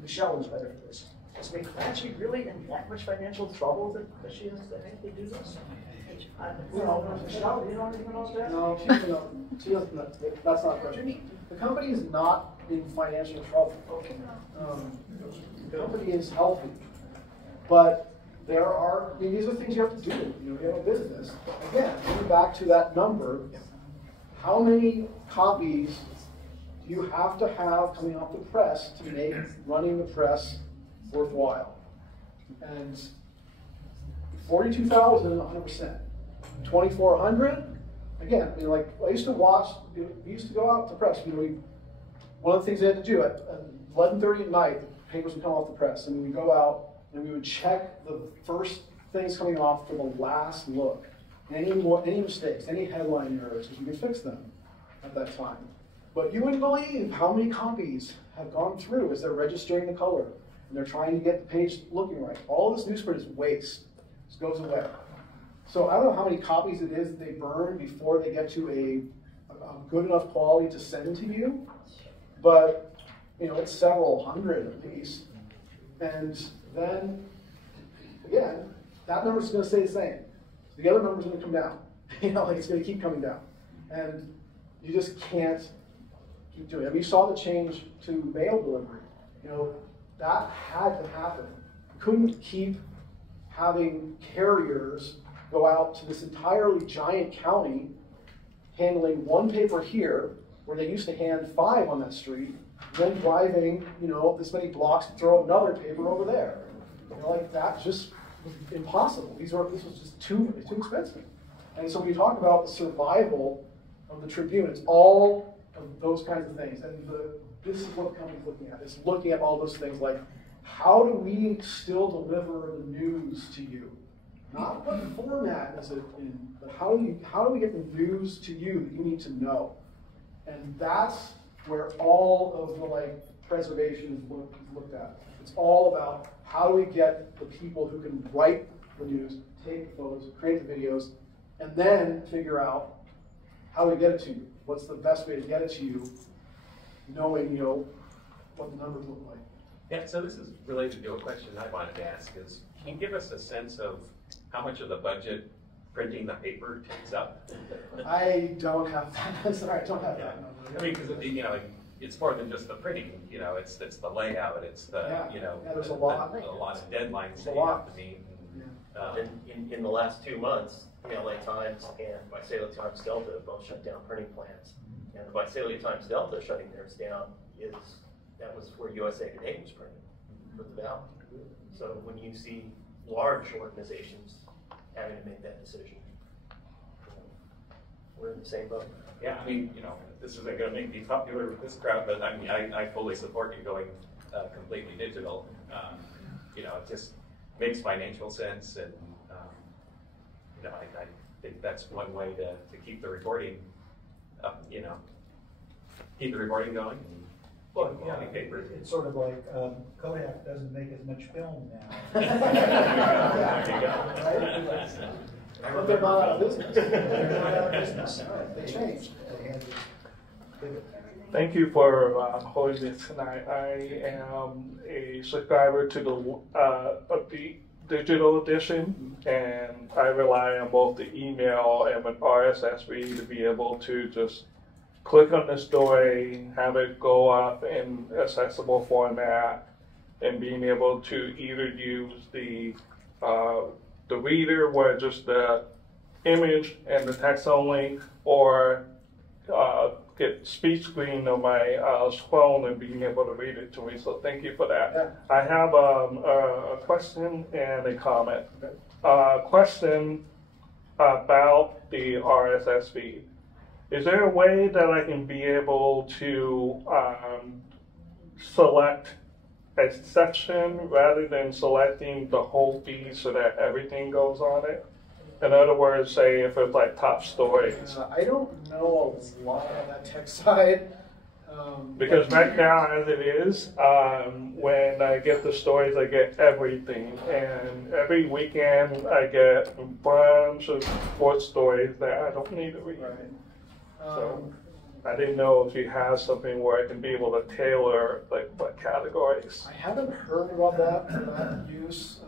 Michelle is better for this. Is McClatchy really in that much financial trouble that she has to do this? Michelle, do you know anything about that? No, she doesn't. That's not correct. The company is not in financial trouble. The company is healthy. But there are, I mean, these are things you have to do. You have a business. Again, going back to that number, how many copies do you have to have coming off the press to make running the press worthwhile? And 42,000, 100%. 2,400, again, I mean, like, I used to watch, we used to go out to press. You know, one of the things they had to do at 11:30 at night, the papers would come off the press, and we would go out and we would check the first things coming off for the last look. Any mistakes, any headline errors, because we could fix them at that time. But you wouldn't believe how many copies have gone through as they're registering the color and they're trying to get the page looking right. All this newsprint is waste. It goes away. So I don't know how many copies it is that they burn before they get to a good enough quality to send to you, but you know, it's several hundred at least. And then, again, that number is going to stay the same. The other number is going to come down. You know, like it's going to keep coming down. And you just can't keep doing it. I mean, you saw the change to mail delivery. You know, that had to happen. You couldn't keep having carriers go out to this entirely giant county handling one paper here, where they used to hand 5 on that street, then driving, you know, this many blocks to throw another paper over there. You know, like that just was impossible. This was just too expensive. And so we talk about the survival of the Tribune. It's all of those kinds of things. And this is what the company's looking at. It's looking at all those things like, how do we still deliver the news to you? Not what format is it in, but how do we get the news to you that you need to know? And that's where all of the preservation is looked at. It's all about how do we get the people who can write the news, take the photos, create the videos, and then figure out how do we get it to you? What's the best way to get it to you, knowing, you know, what the numbers look like. Yeah, so this is related to a question I wanted to ask is, can you give us a sense of how much of the budget printing the paper takes up? I don't have that. Sorry, I don't have that number. I mean, because you know, it's more than just the printing. You know, it's the layout. It's the you know, there's a lot of deadlines that you have to meet. In the last 2 months, the LA Times and Visalia Times Delta both shut down printing plants. And the Visalia Times Delta shutting theirs down that was where USA Today was printed for the Valley. So when you see large organizations having to make that decision, we're in the same boat. Yeah, I mean, you know, this isn't going to make me popular with this crowd, but I mean, I fully support you going completely digital. You know, it just makes financial sense, and you know, I think that's one way to keep the reporting up. You know, keep the reporting going. Well, yeah, paper. it's sort of like Kodak doesn't make as much film now. There you go. But they're not out of business. They're not out of business. They changed. Thank you for holding this tonight. I am a subscriber to the digital edition, and I rely on both the email and with RSS feed to be able to just click on the story, have it go up in accessible format, and being able to either use the reader where just the image and the text only, or get speech screen on my phone and being able to read it to me. So thank you for that. Yeah. I have a question and a comment. Question about the RSS feed. Is there a way that I can be able to select a section rather than selecting the whole feed so that everything goes on it? In other words, say if it's like top stories. I don't know a lot on that tech side. Because right now, as it is, when I get the stories, I get everything. And every weekend, I get a bunch of sports stories that I don't need to read. So I didn't know if you have something where I can be able to tailor like what categories. I haven't heard about that for that use.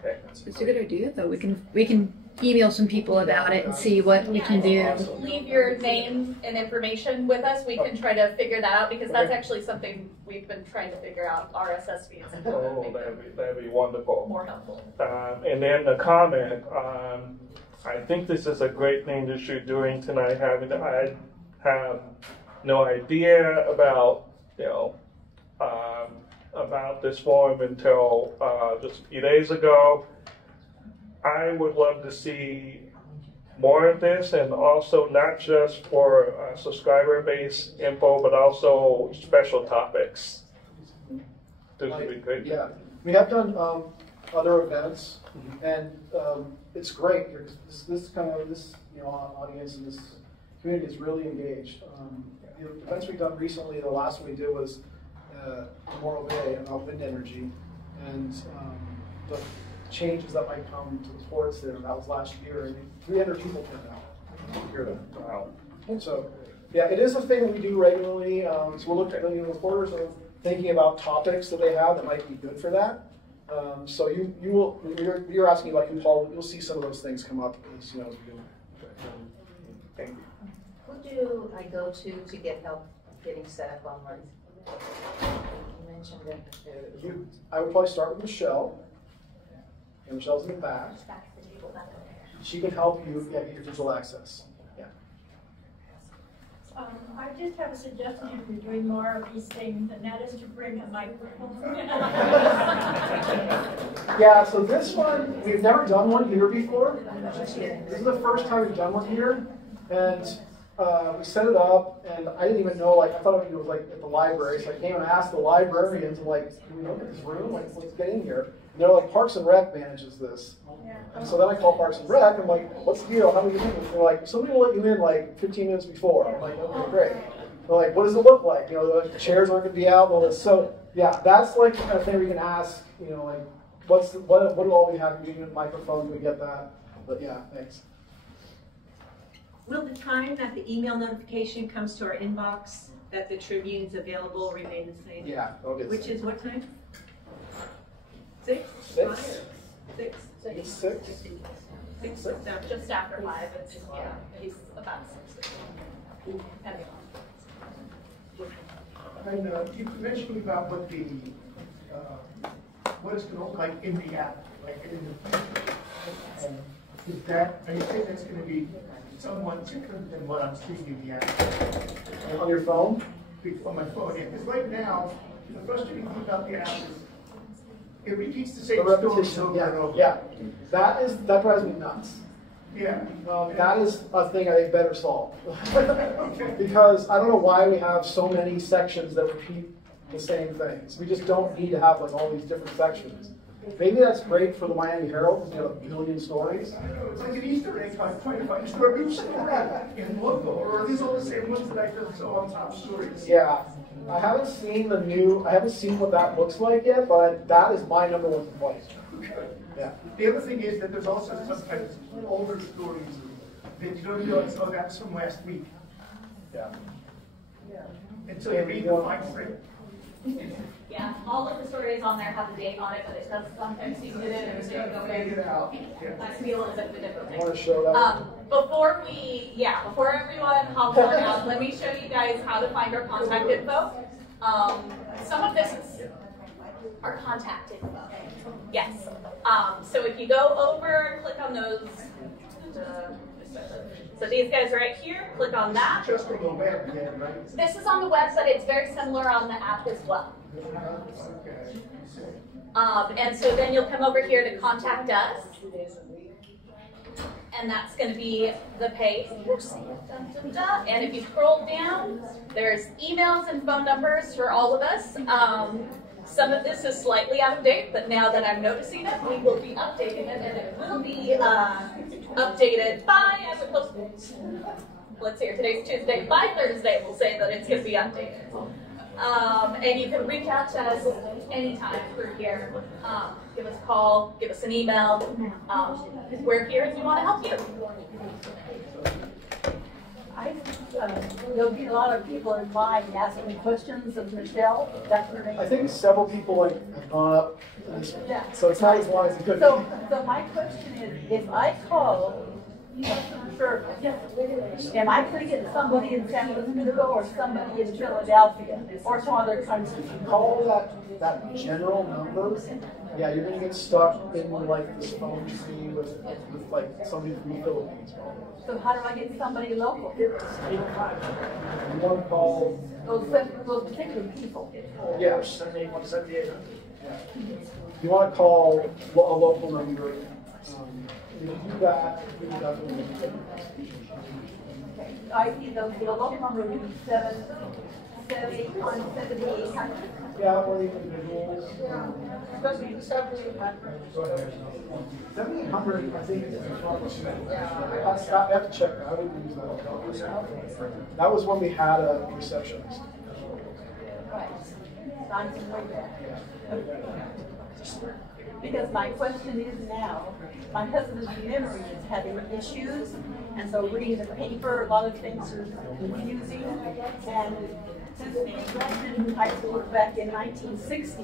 Okay. It's a good idea, though. We can email some people about it and see what we can do. Leave your name and information with us. We can try to figure that out, because that's actually something we've been trying to figure out, RSS feeds. Oh, that'd be wonderful. More helpful. And then the comment, I think this is a great thing that you're doing tonight. I have no idea about, about this forum until just a few days ago. I would love to see more of this, and also not just for subscriber-based info, but also special topics. This would be great. Yeah, we have done other events, and it's great. This audience and this community is really engaged. The events we've done recently, the last one we did was Memorial Day about wind energy, and the changes that might come to the ports there. That was last year, and 300 people turned out to hear that. Wow. And so, yeah, it is a thing that we do regularly. So we'll look at the reporters are thinking about topics that they have that might be good for that. So you're asking like you, Paul, you'll see some of those things come up as we do. Thank you. Who do I go to get help getting set up online? You mentioned that. I would probably start with Michelle. And Michelle's in the back. She can help you get your digital access. Yeah. I just have a suggestion if you're doing more of these things, and that is to bring a microphone. Yeah, so this one, we've never done one here before. This is the first time we've done one here. And we set it up, and I didn't even know, I thought it was like at the library. So I came and asked the librarians, do we know this room? Let's get in here. And they're like, Parks and Rec manages this. And so then I called Parks and Rec. I'm like, what's the deal? How do we get in? They're like, somebody will let you in like 15 minutes before. I'm like, okay, great. They're like, what does it look like? The chairs aren't going to be out and all this. So yeah, that's like the kind of thing we can ask, what do all we have? Do we need a microphone? Do we get that? But yeah, thanks. Will the time that the email notification comes to our inbox that the Tribune's available remain the same? Yeah. Which is what time? 6? 6. 6. 6. 6. Just after 5. He's about 6. And you mentioned about what it's going to look like in the app, like in the future. Are you saying that's going to be somewhat different than what I'm seeing in the app? On your phone? On my phone, yeah. Because right now, the frustrating thing about the app is it repeats the same stories over and over. Yeah, that drives me nuts. Yeah. That is a thing I think better solve. Because I don't know why we have so many sections that repeat the same things. We just don't need to have like all these different sections. Maybe that's great for the Miami Herald because you have a billion stories. It's like an Easter egg hunt trying to find a story. Which story in local, or are these all the same ones that I saw on top stories? Yeah. I haven't seen the new. I haven't seen what that looks like yet, but that is my number one complaint. Yeah. The other thing is that there's also sometimes older stories that you don't realize, oh, that's from last week. Yeah. And so you read the fine print. Yeah, all of the stories on there have a date on it, but it does sometimes you get it and it go Figure it out. That can be a little bit of a different I want to thing. show that. Before everyone hops on out, let me show you guys how to find our contact info. Some of this is our contact info. Yes. So if you go over and click on those, so these guys right here, click on that. Just on the web again, right? This is on the web, but it's very similar on the app as well. And so then you'll come over here to contact us. And that's going to be the page. And if you scroll down, there's emails and phone numbers for all of us. Some of this is slightly out of date, but now that I'm noticing it, we will be updating it, and it will be updated by, let's see here, today's Tuesday, by Thursday we'll say that it's going to be updated. And you can reach out to us anytime through here. Give us a call, give us an email. We're here if we want to help you. There'll be a lot of people in line asking questions of Michelle. That's her name. I think several people have gone up to this, so it's not as long as it could be. So my question is, if I call customer service, am I going to get somebody in San Luis Obispo or somebody in Philadelphia or some other country? Call that general number. Yeah, you're gonna get stuck in like this phone tree with like somebody from the Philippines. So how do I get somebody local? You want to call those particular people? Yes. You want to call a local number. If you do that, you can definitely. I see the local number would be 778. Yeah, or the individuals. Especially the 7,800. 7,800, I think, is I have to check that. I wouldn't use that. That was when we had a receptionist. Right. I'm way back. Because my question is now, my husband's memory is having issues, and so reading the paper, a lot of things are confusing. And since we graduated from high school back in 1960,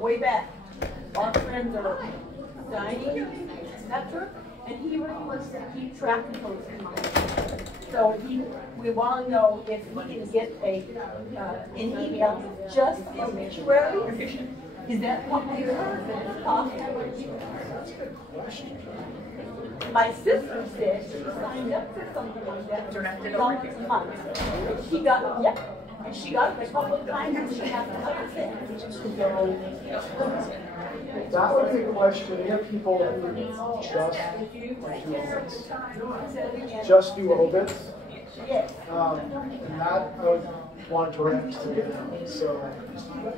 way back, our friends are dying, etc. And he really wants to keep track of those things. So we want to know if we can get an email just obituary. Is that what we heard that is possible? That's a good question. My sister said she signed up for something like that once a month. She got, and she got it a couple of times and she has another thing. That would be a question. We have people who just do obits. Yes. And that I would want direct to them. So they're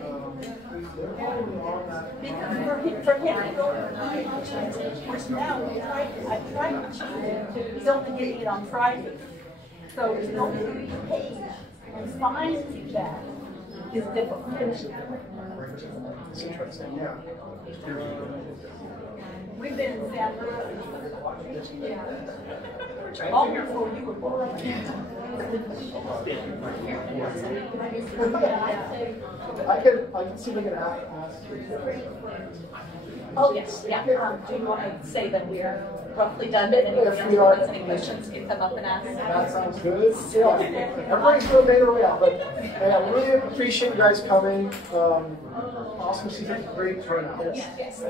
probably on that. Because for him to go to now, I tried to change it. He's only getting it on Friday. So to go to the page and find that is difficult. It's interesting, yeah. We've been in San Luis long before you were born. I can see if I can ask. Oh, yes, yeah. Do you want to say that we are roughly done? But if anyone else has any questions, can come up and ask. That sounds good. Everybody's still made their way out, but I really appreciate you guys coming. Awesome to see such a great turnout. Yes.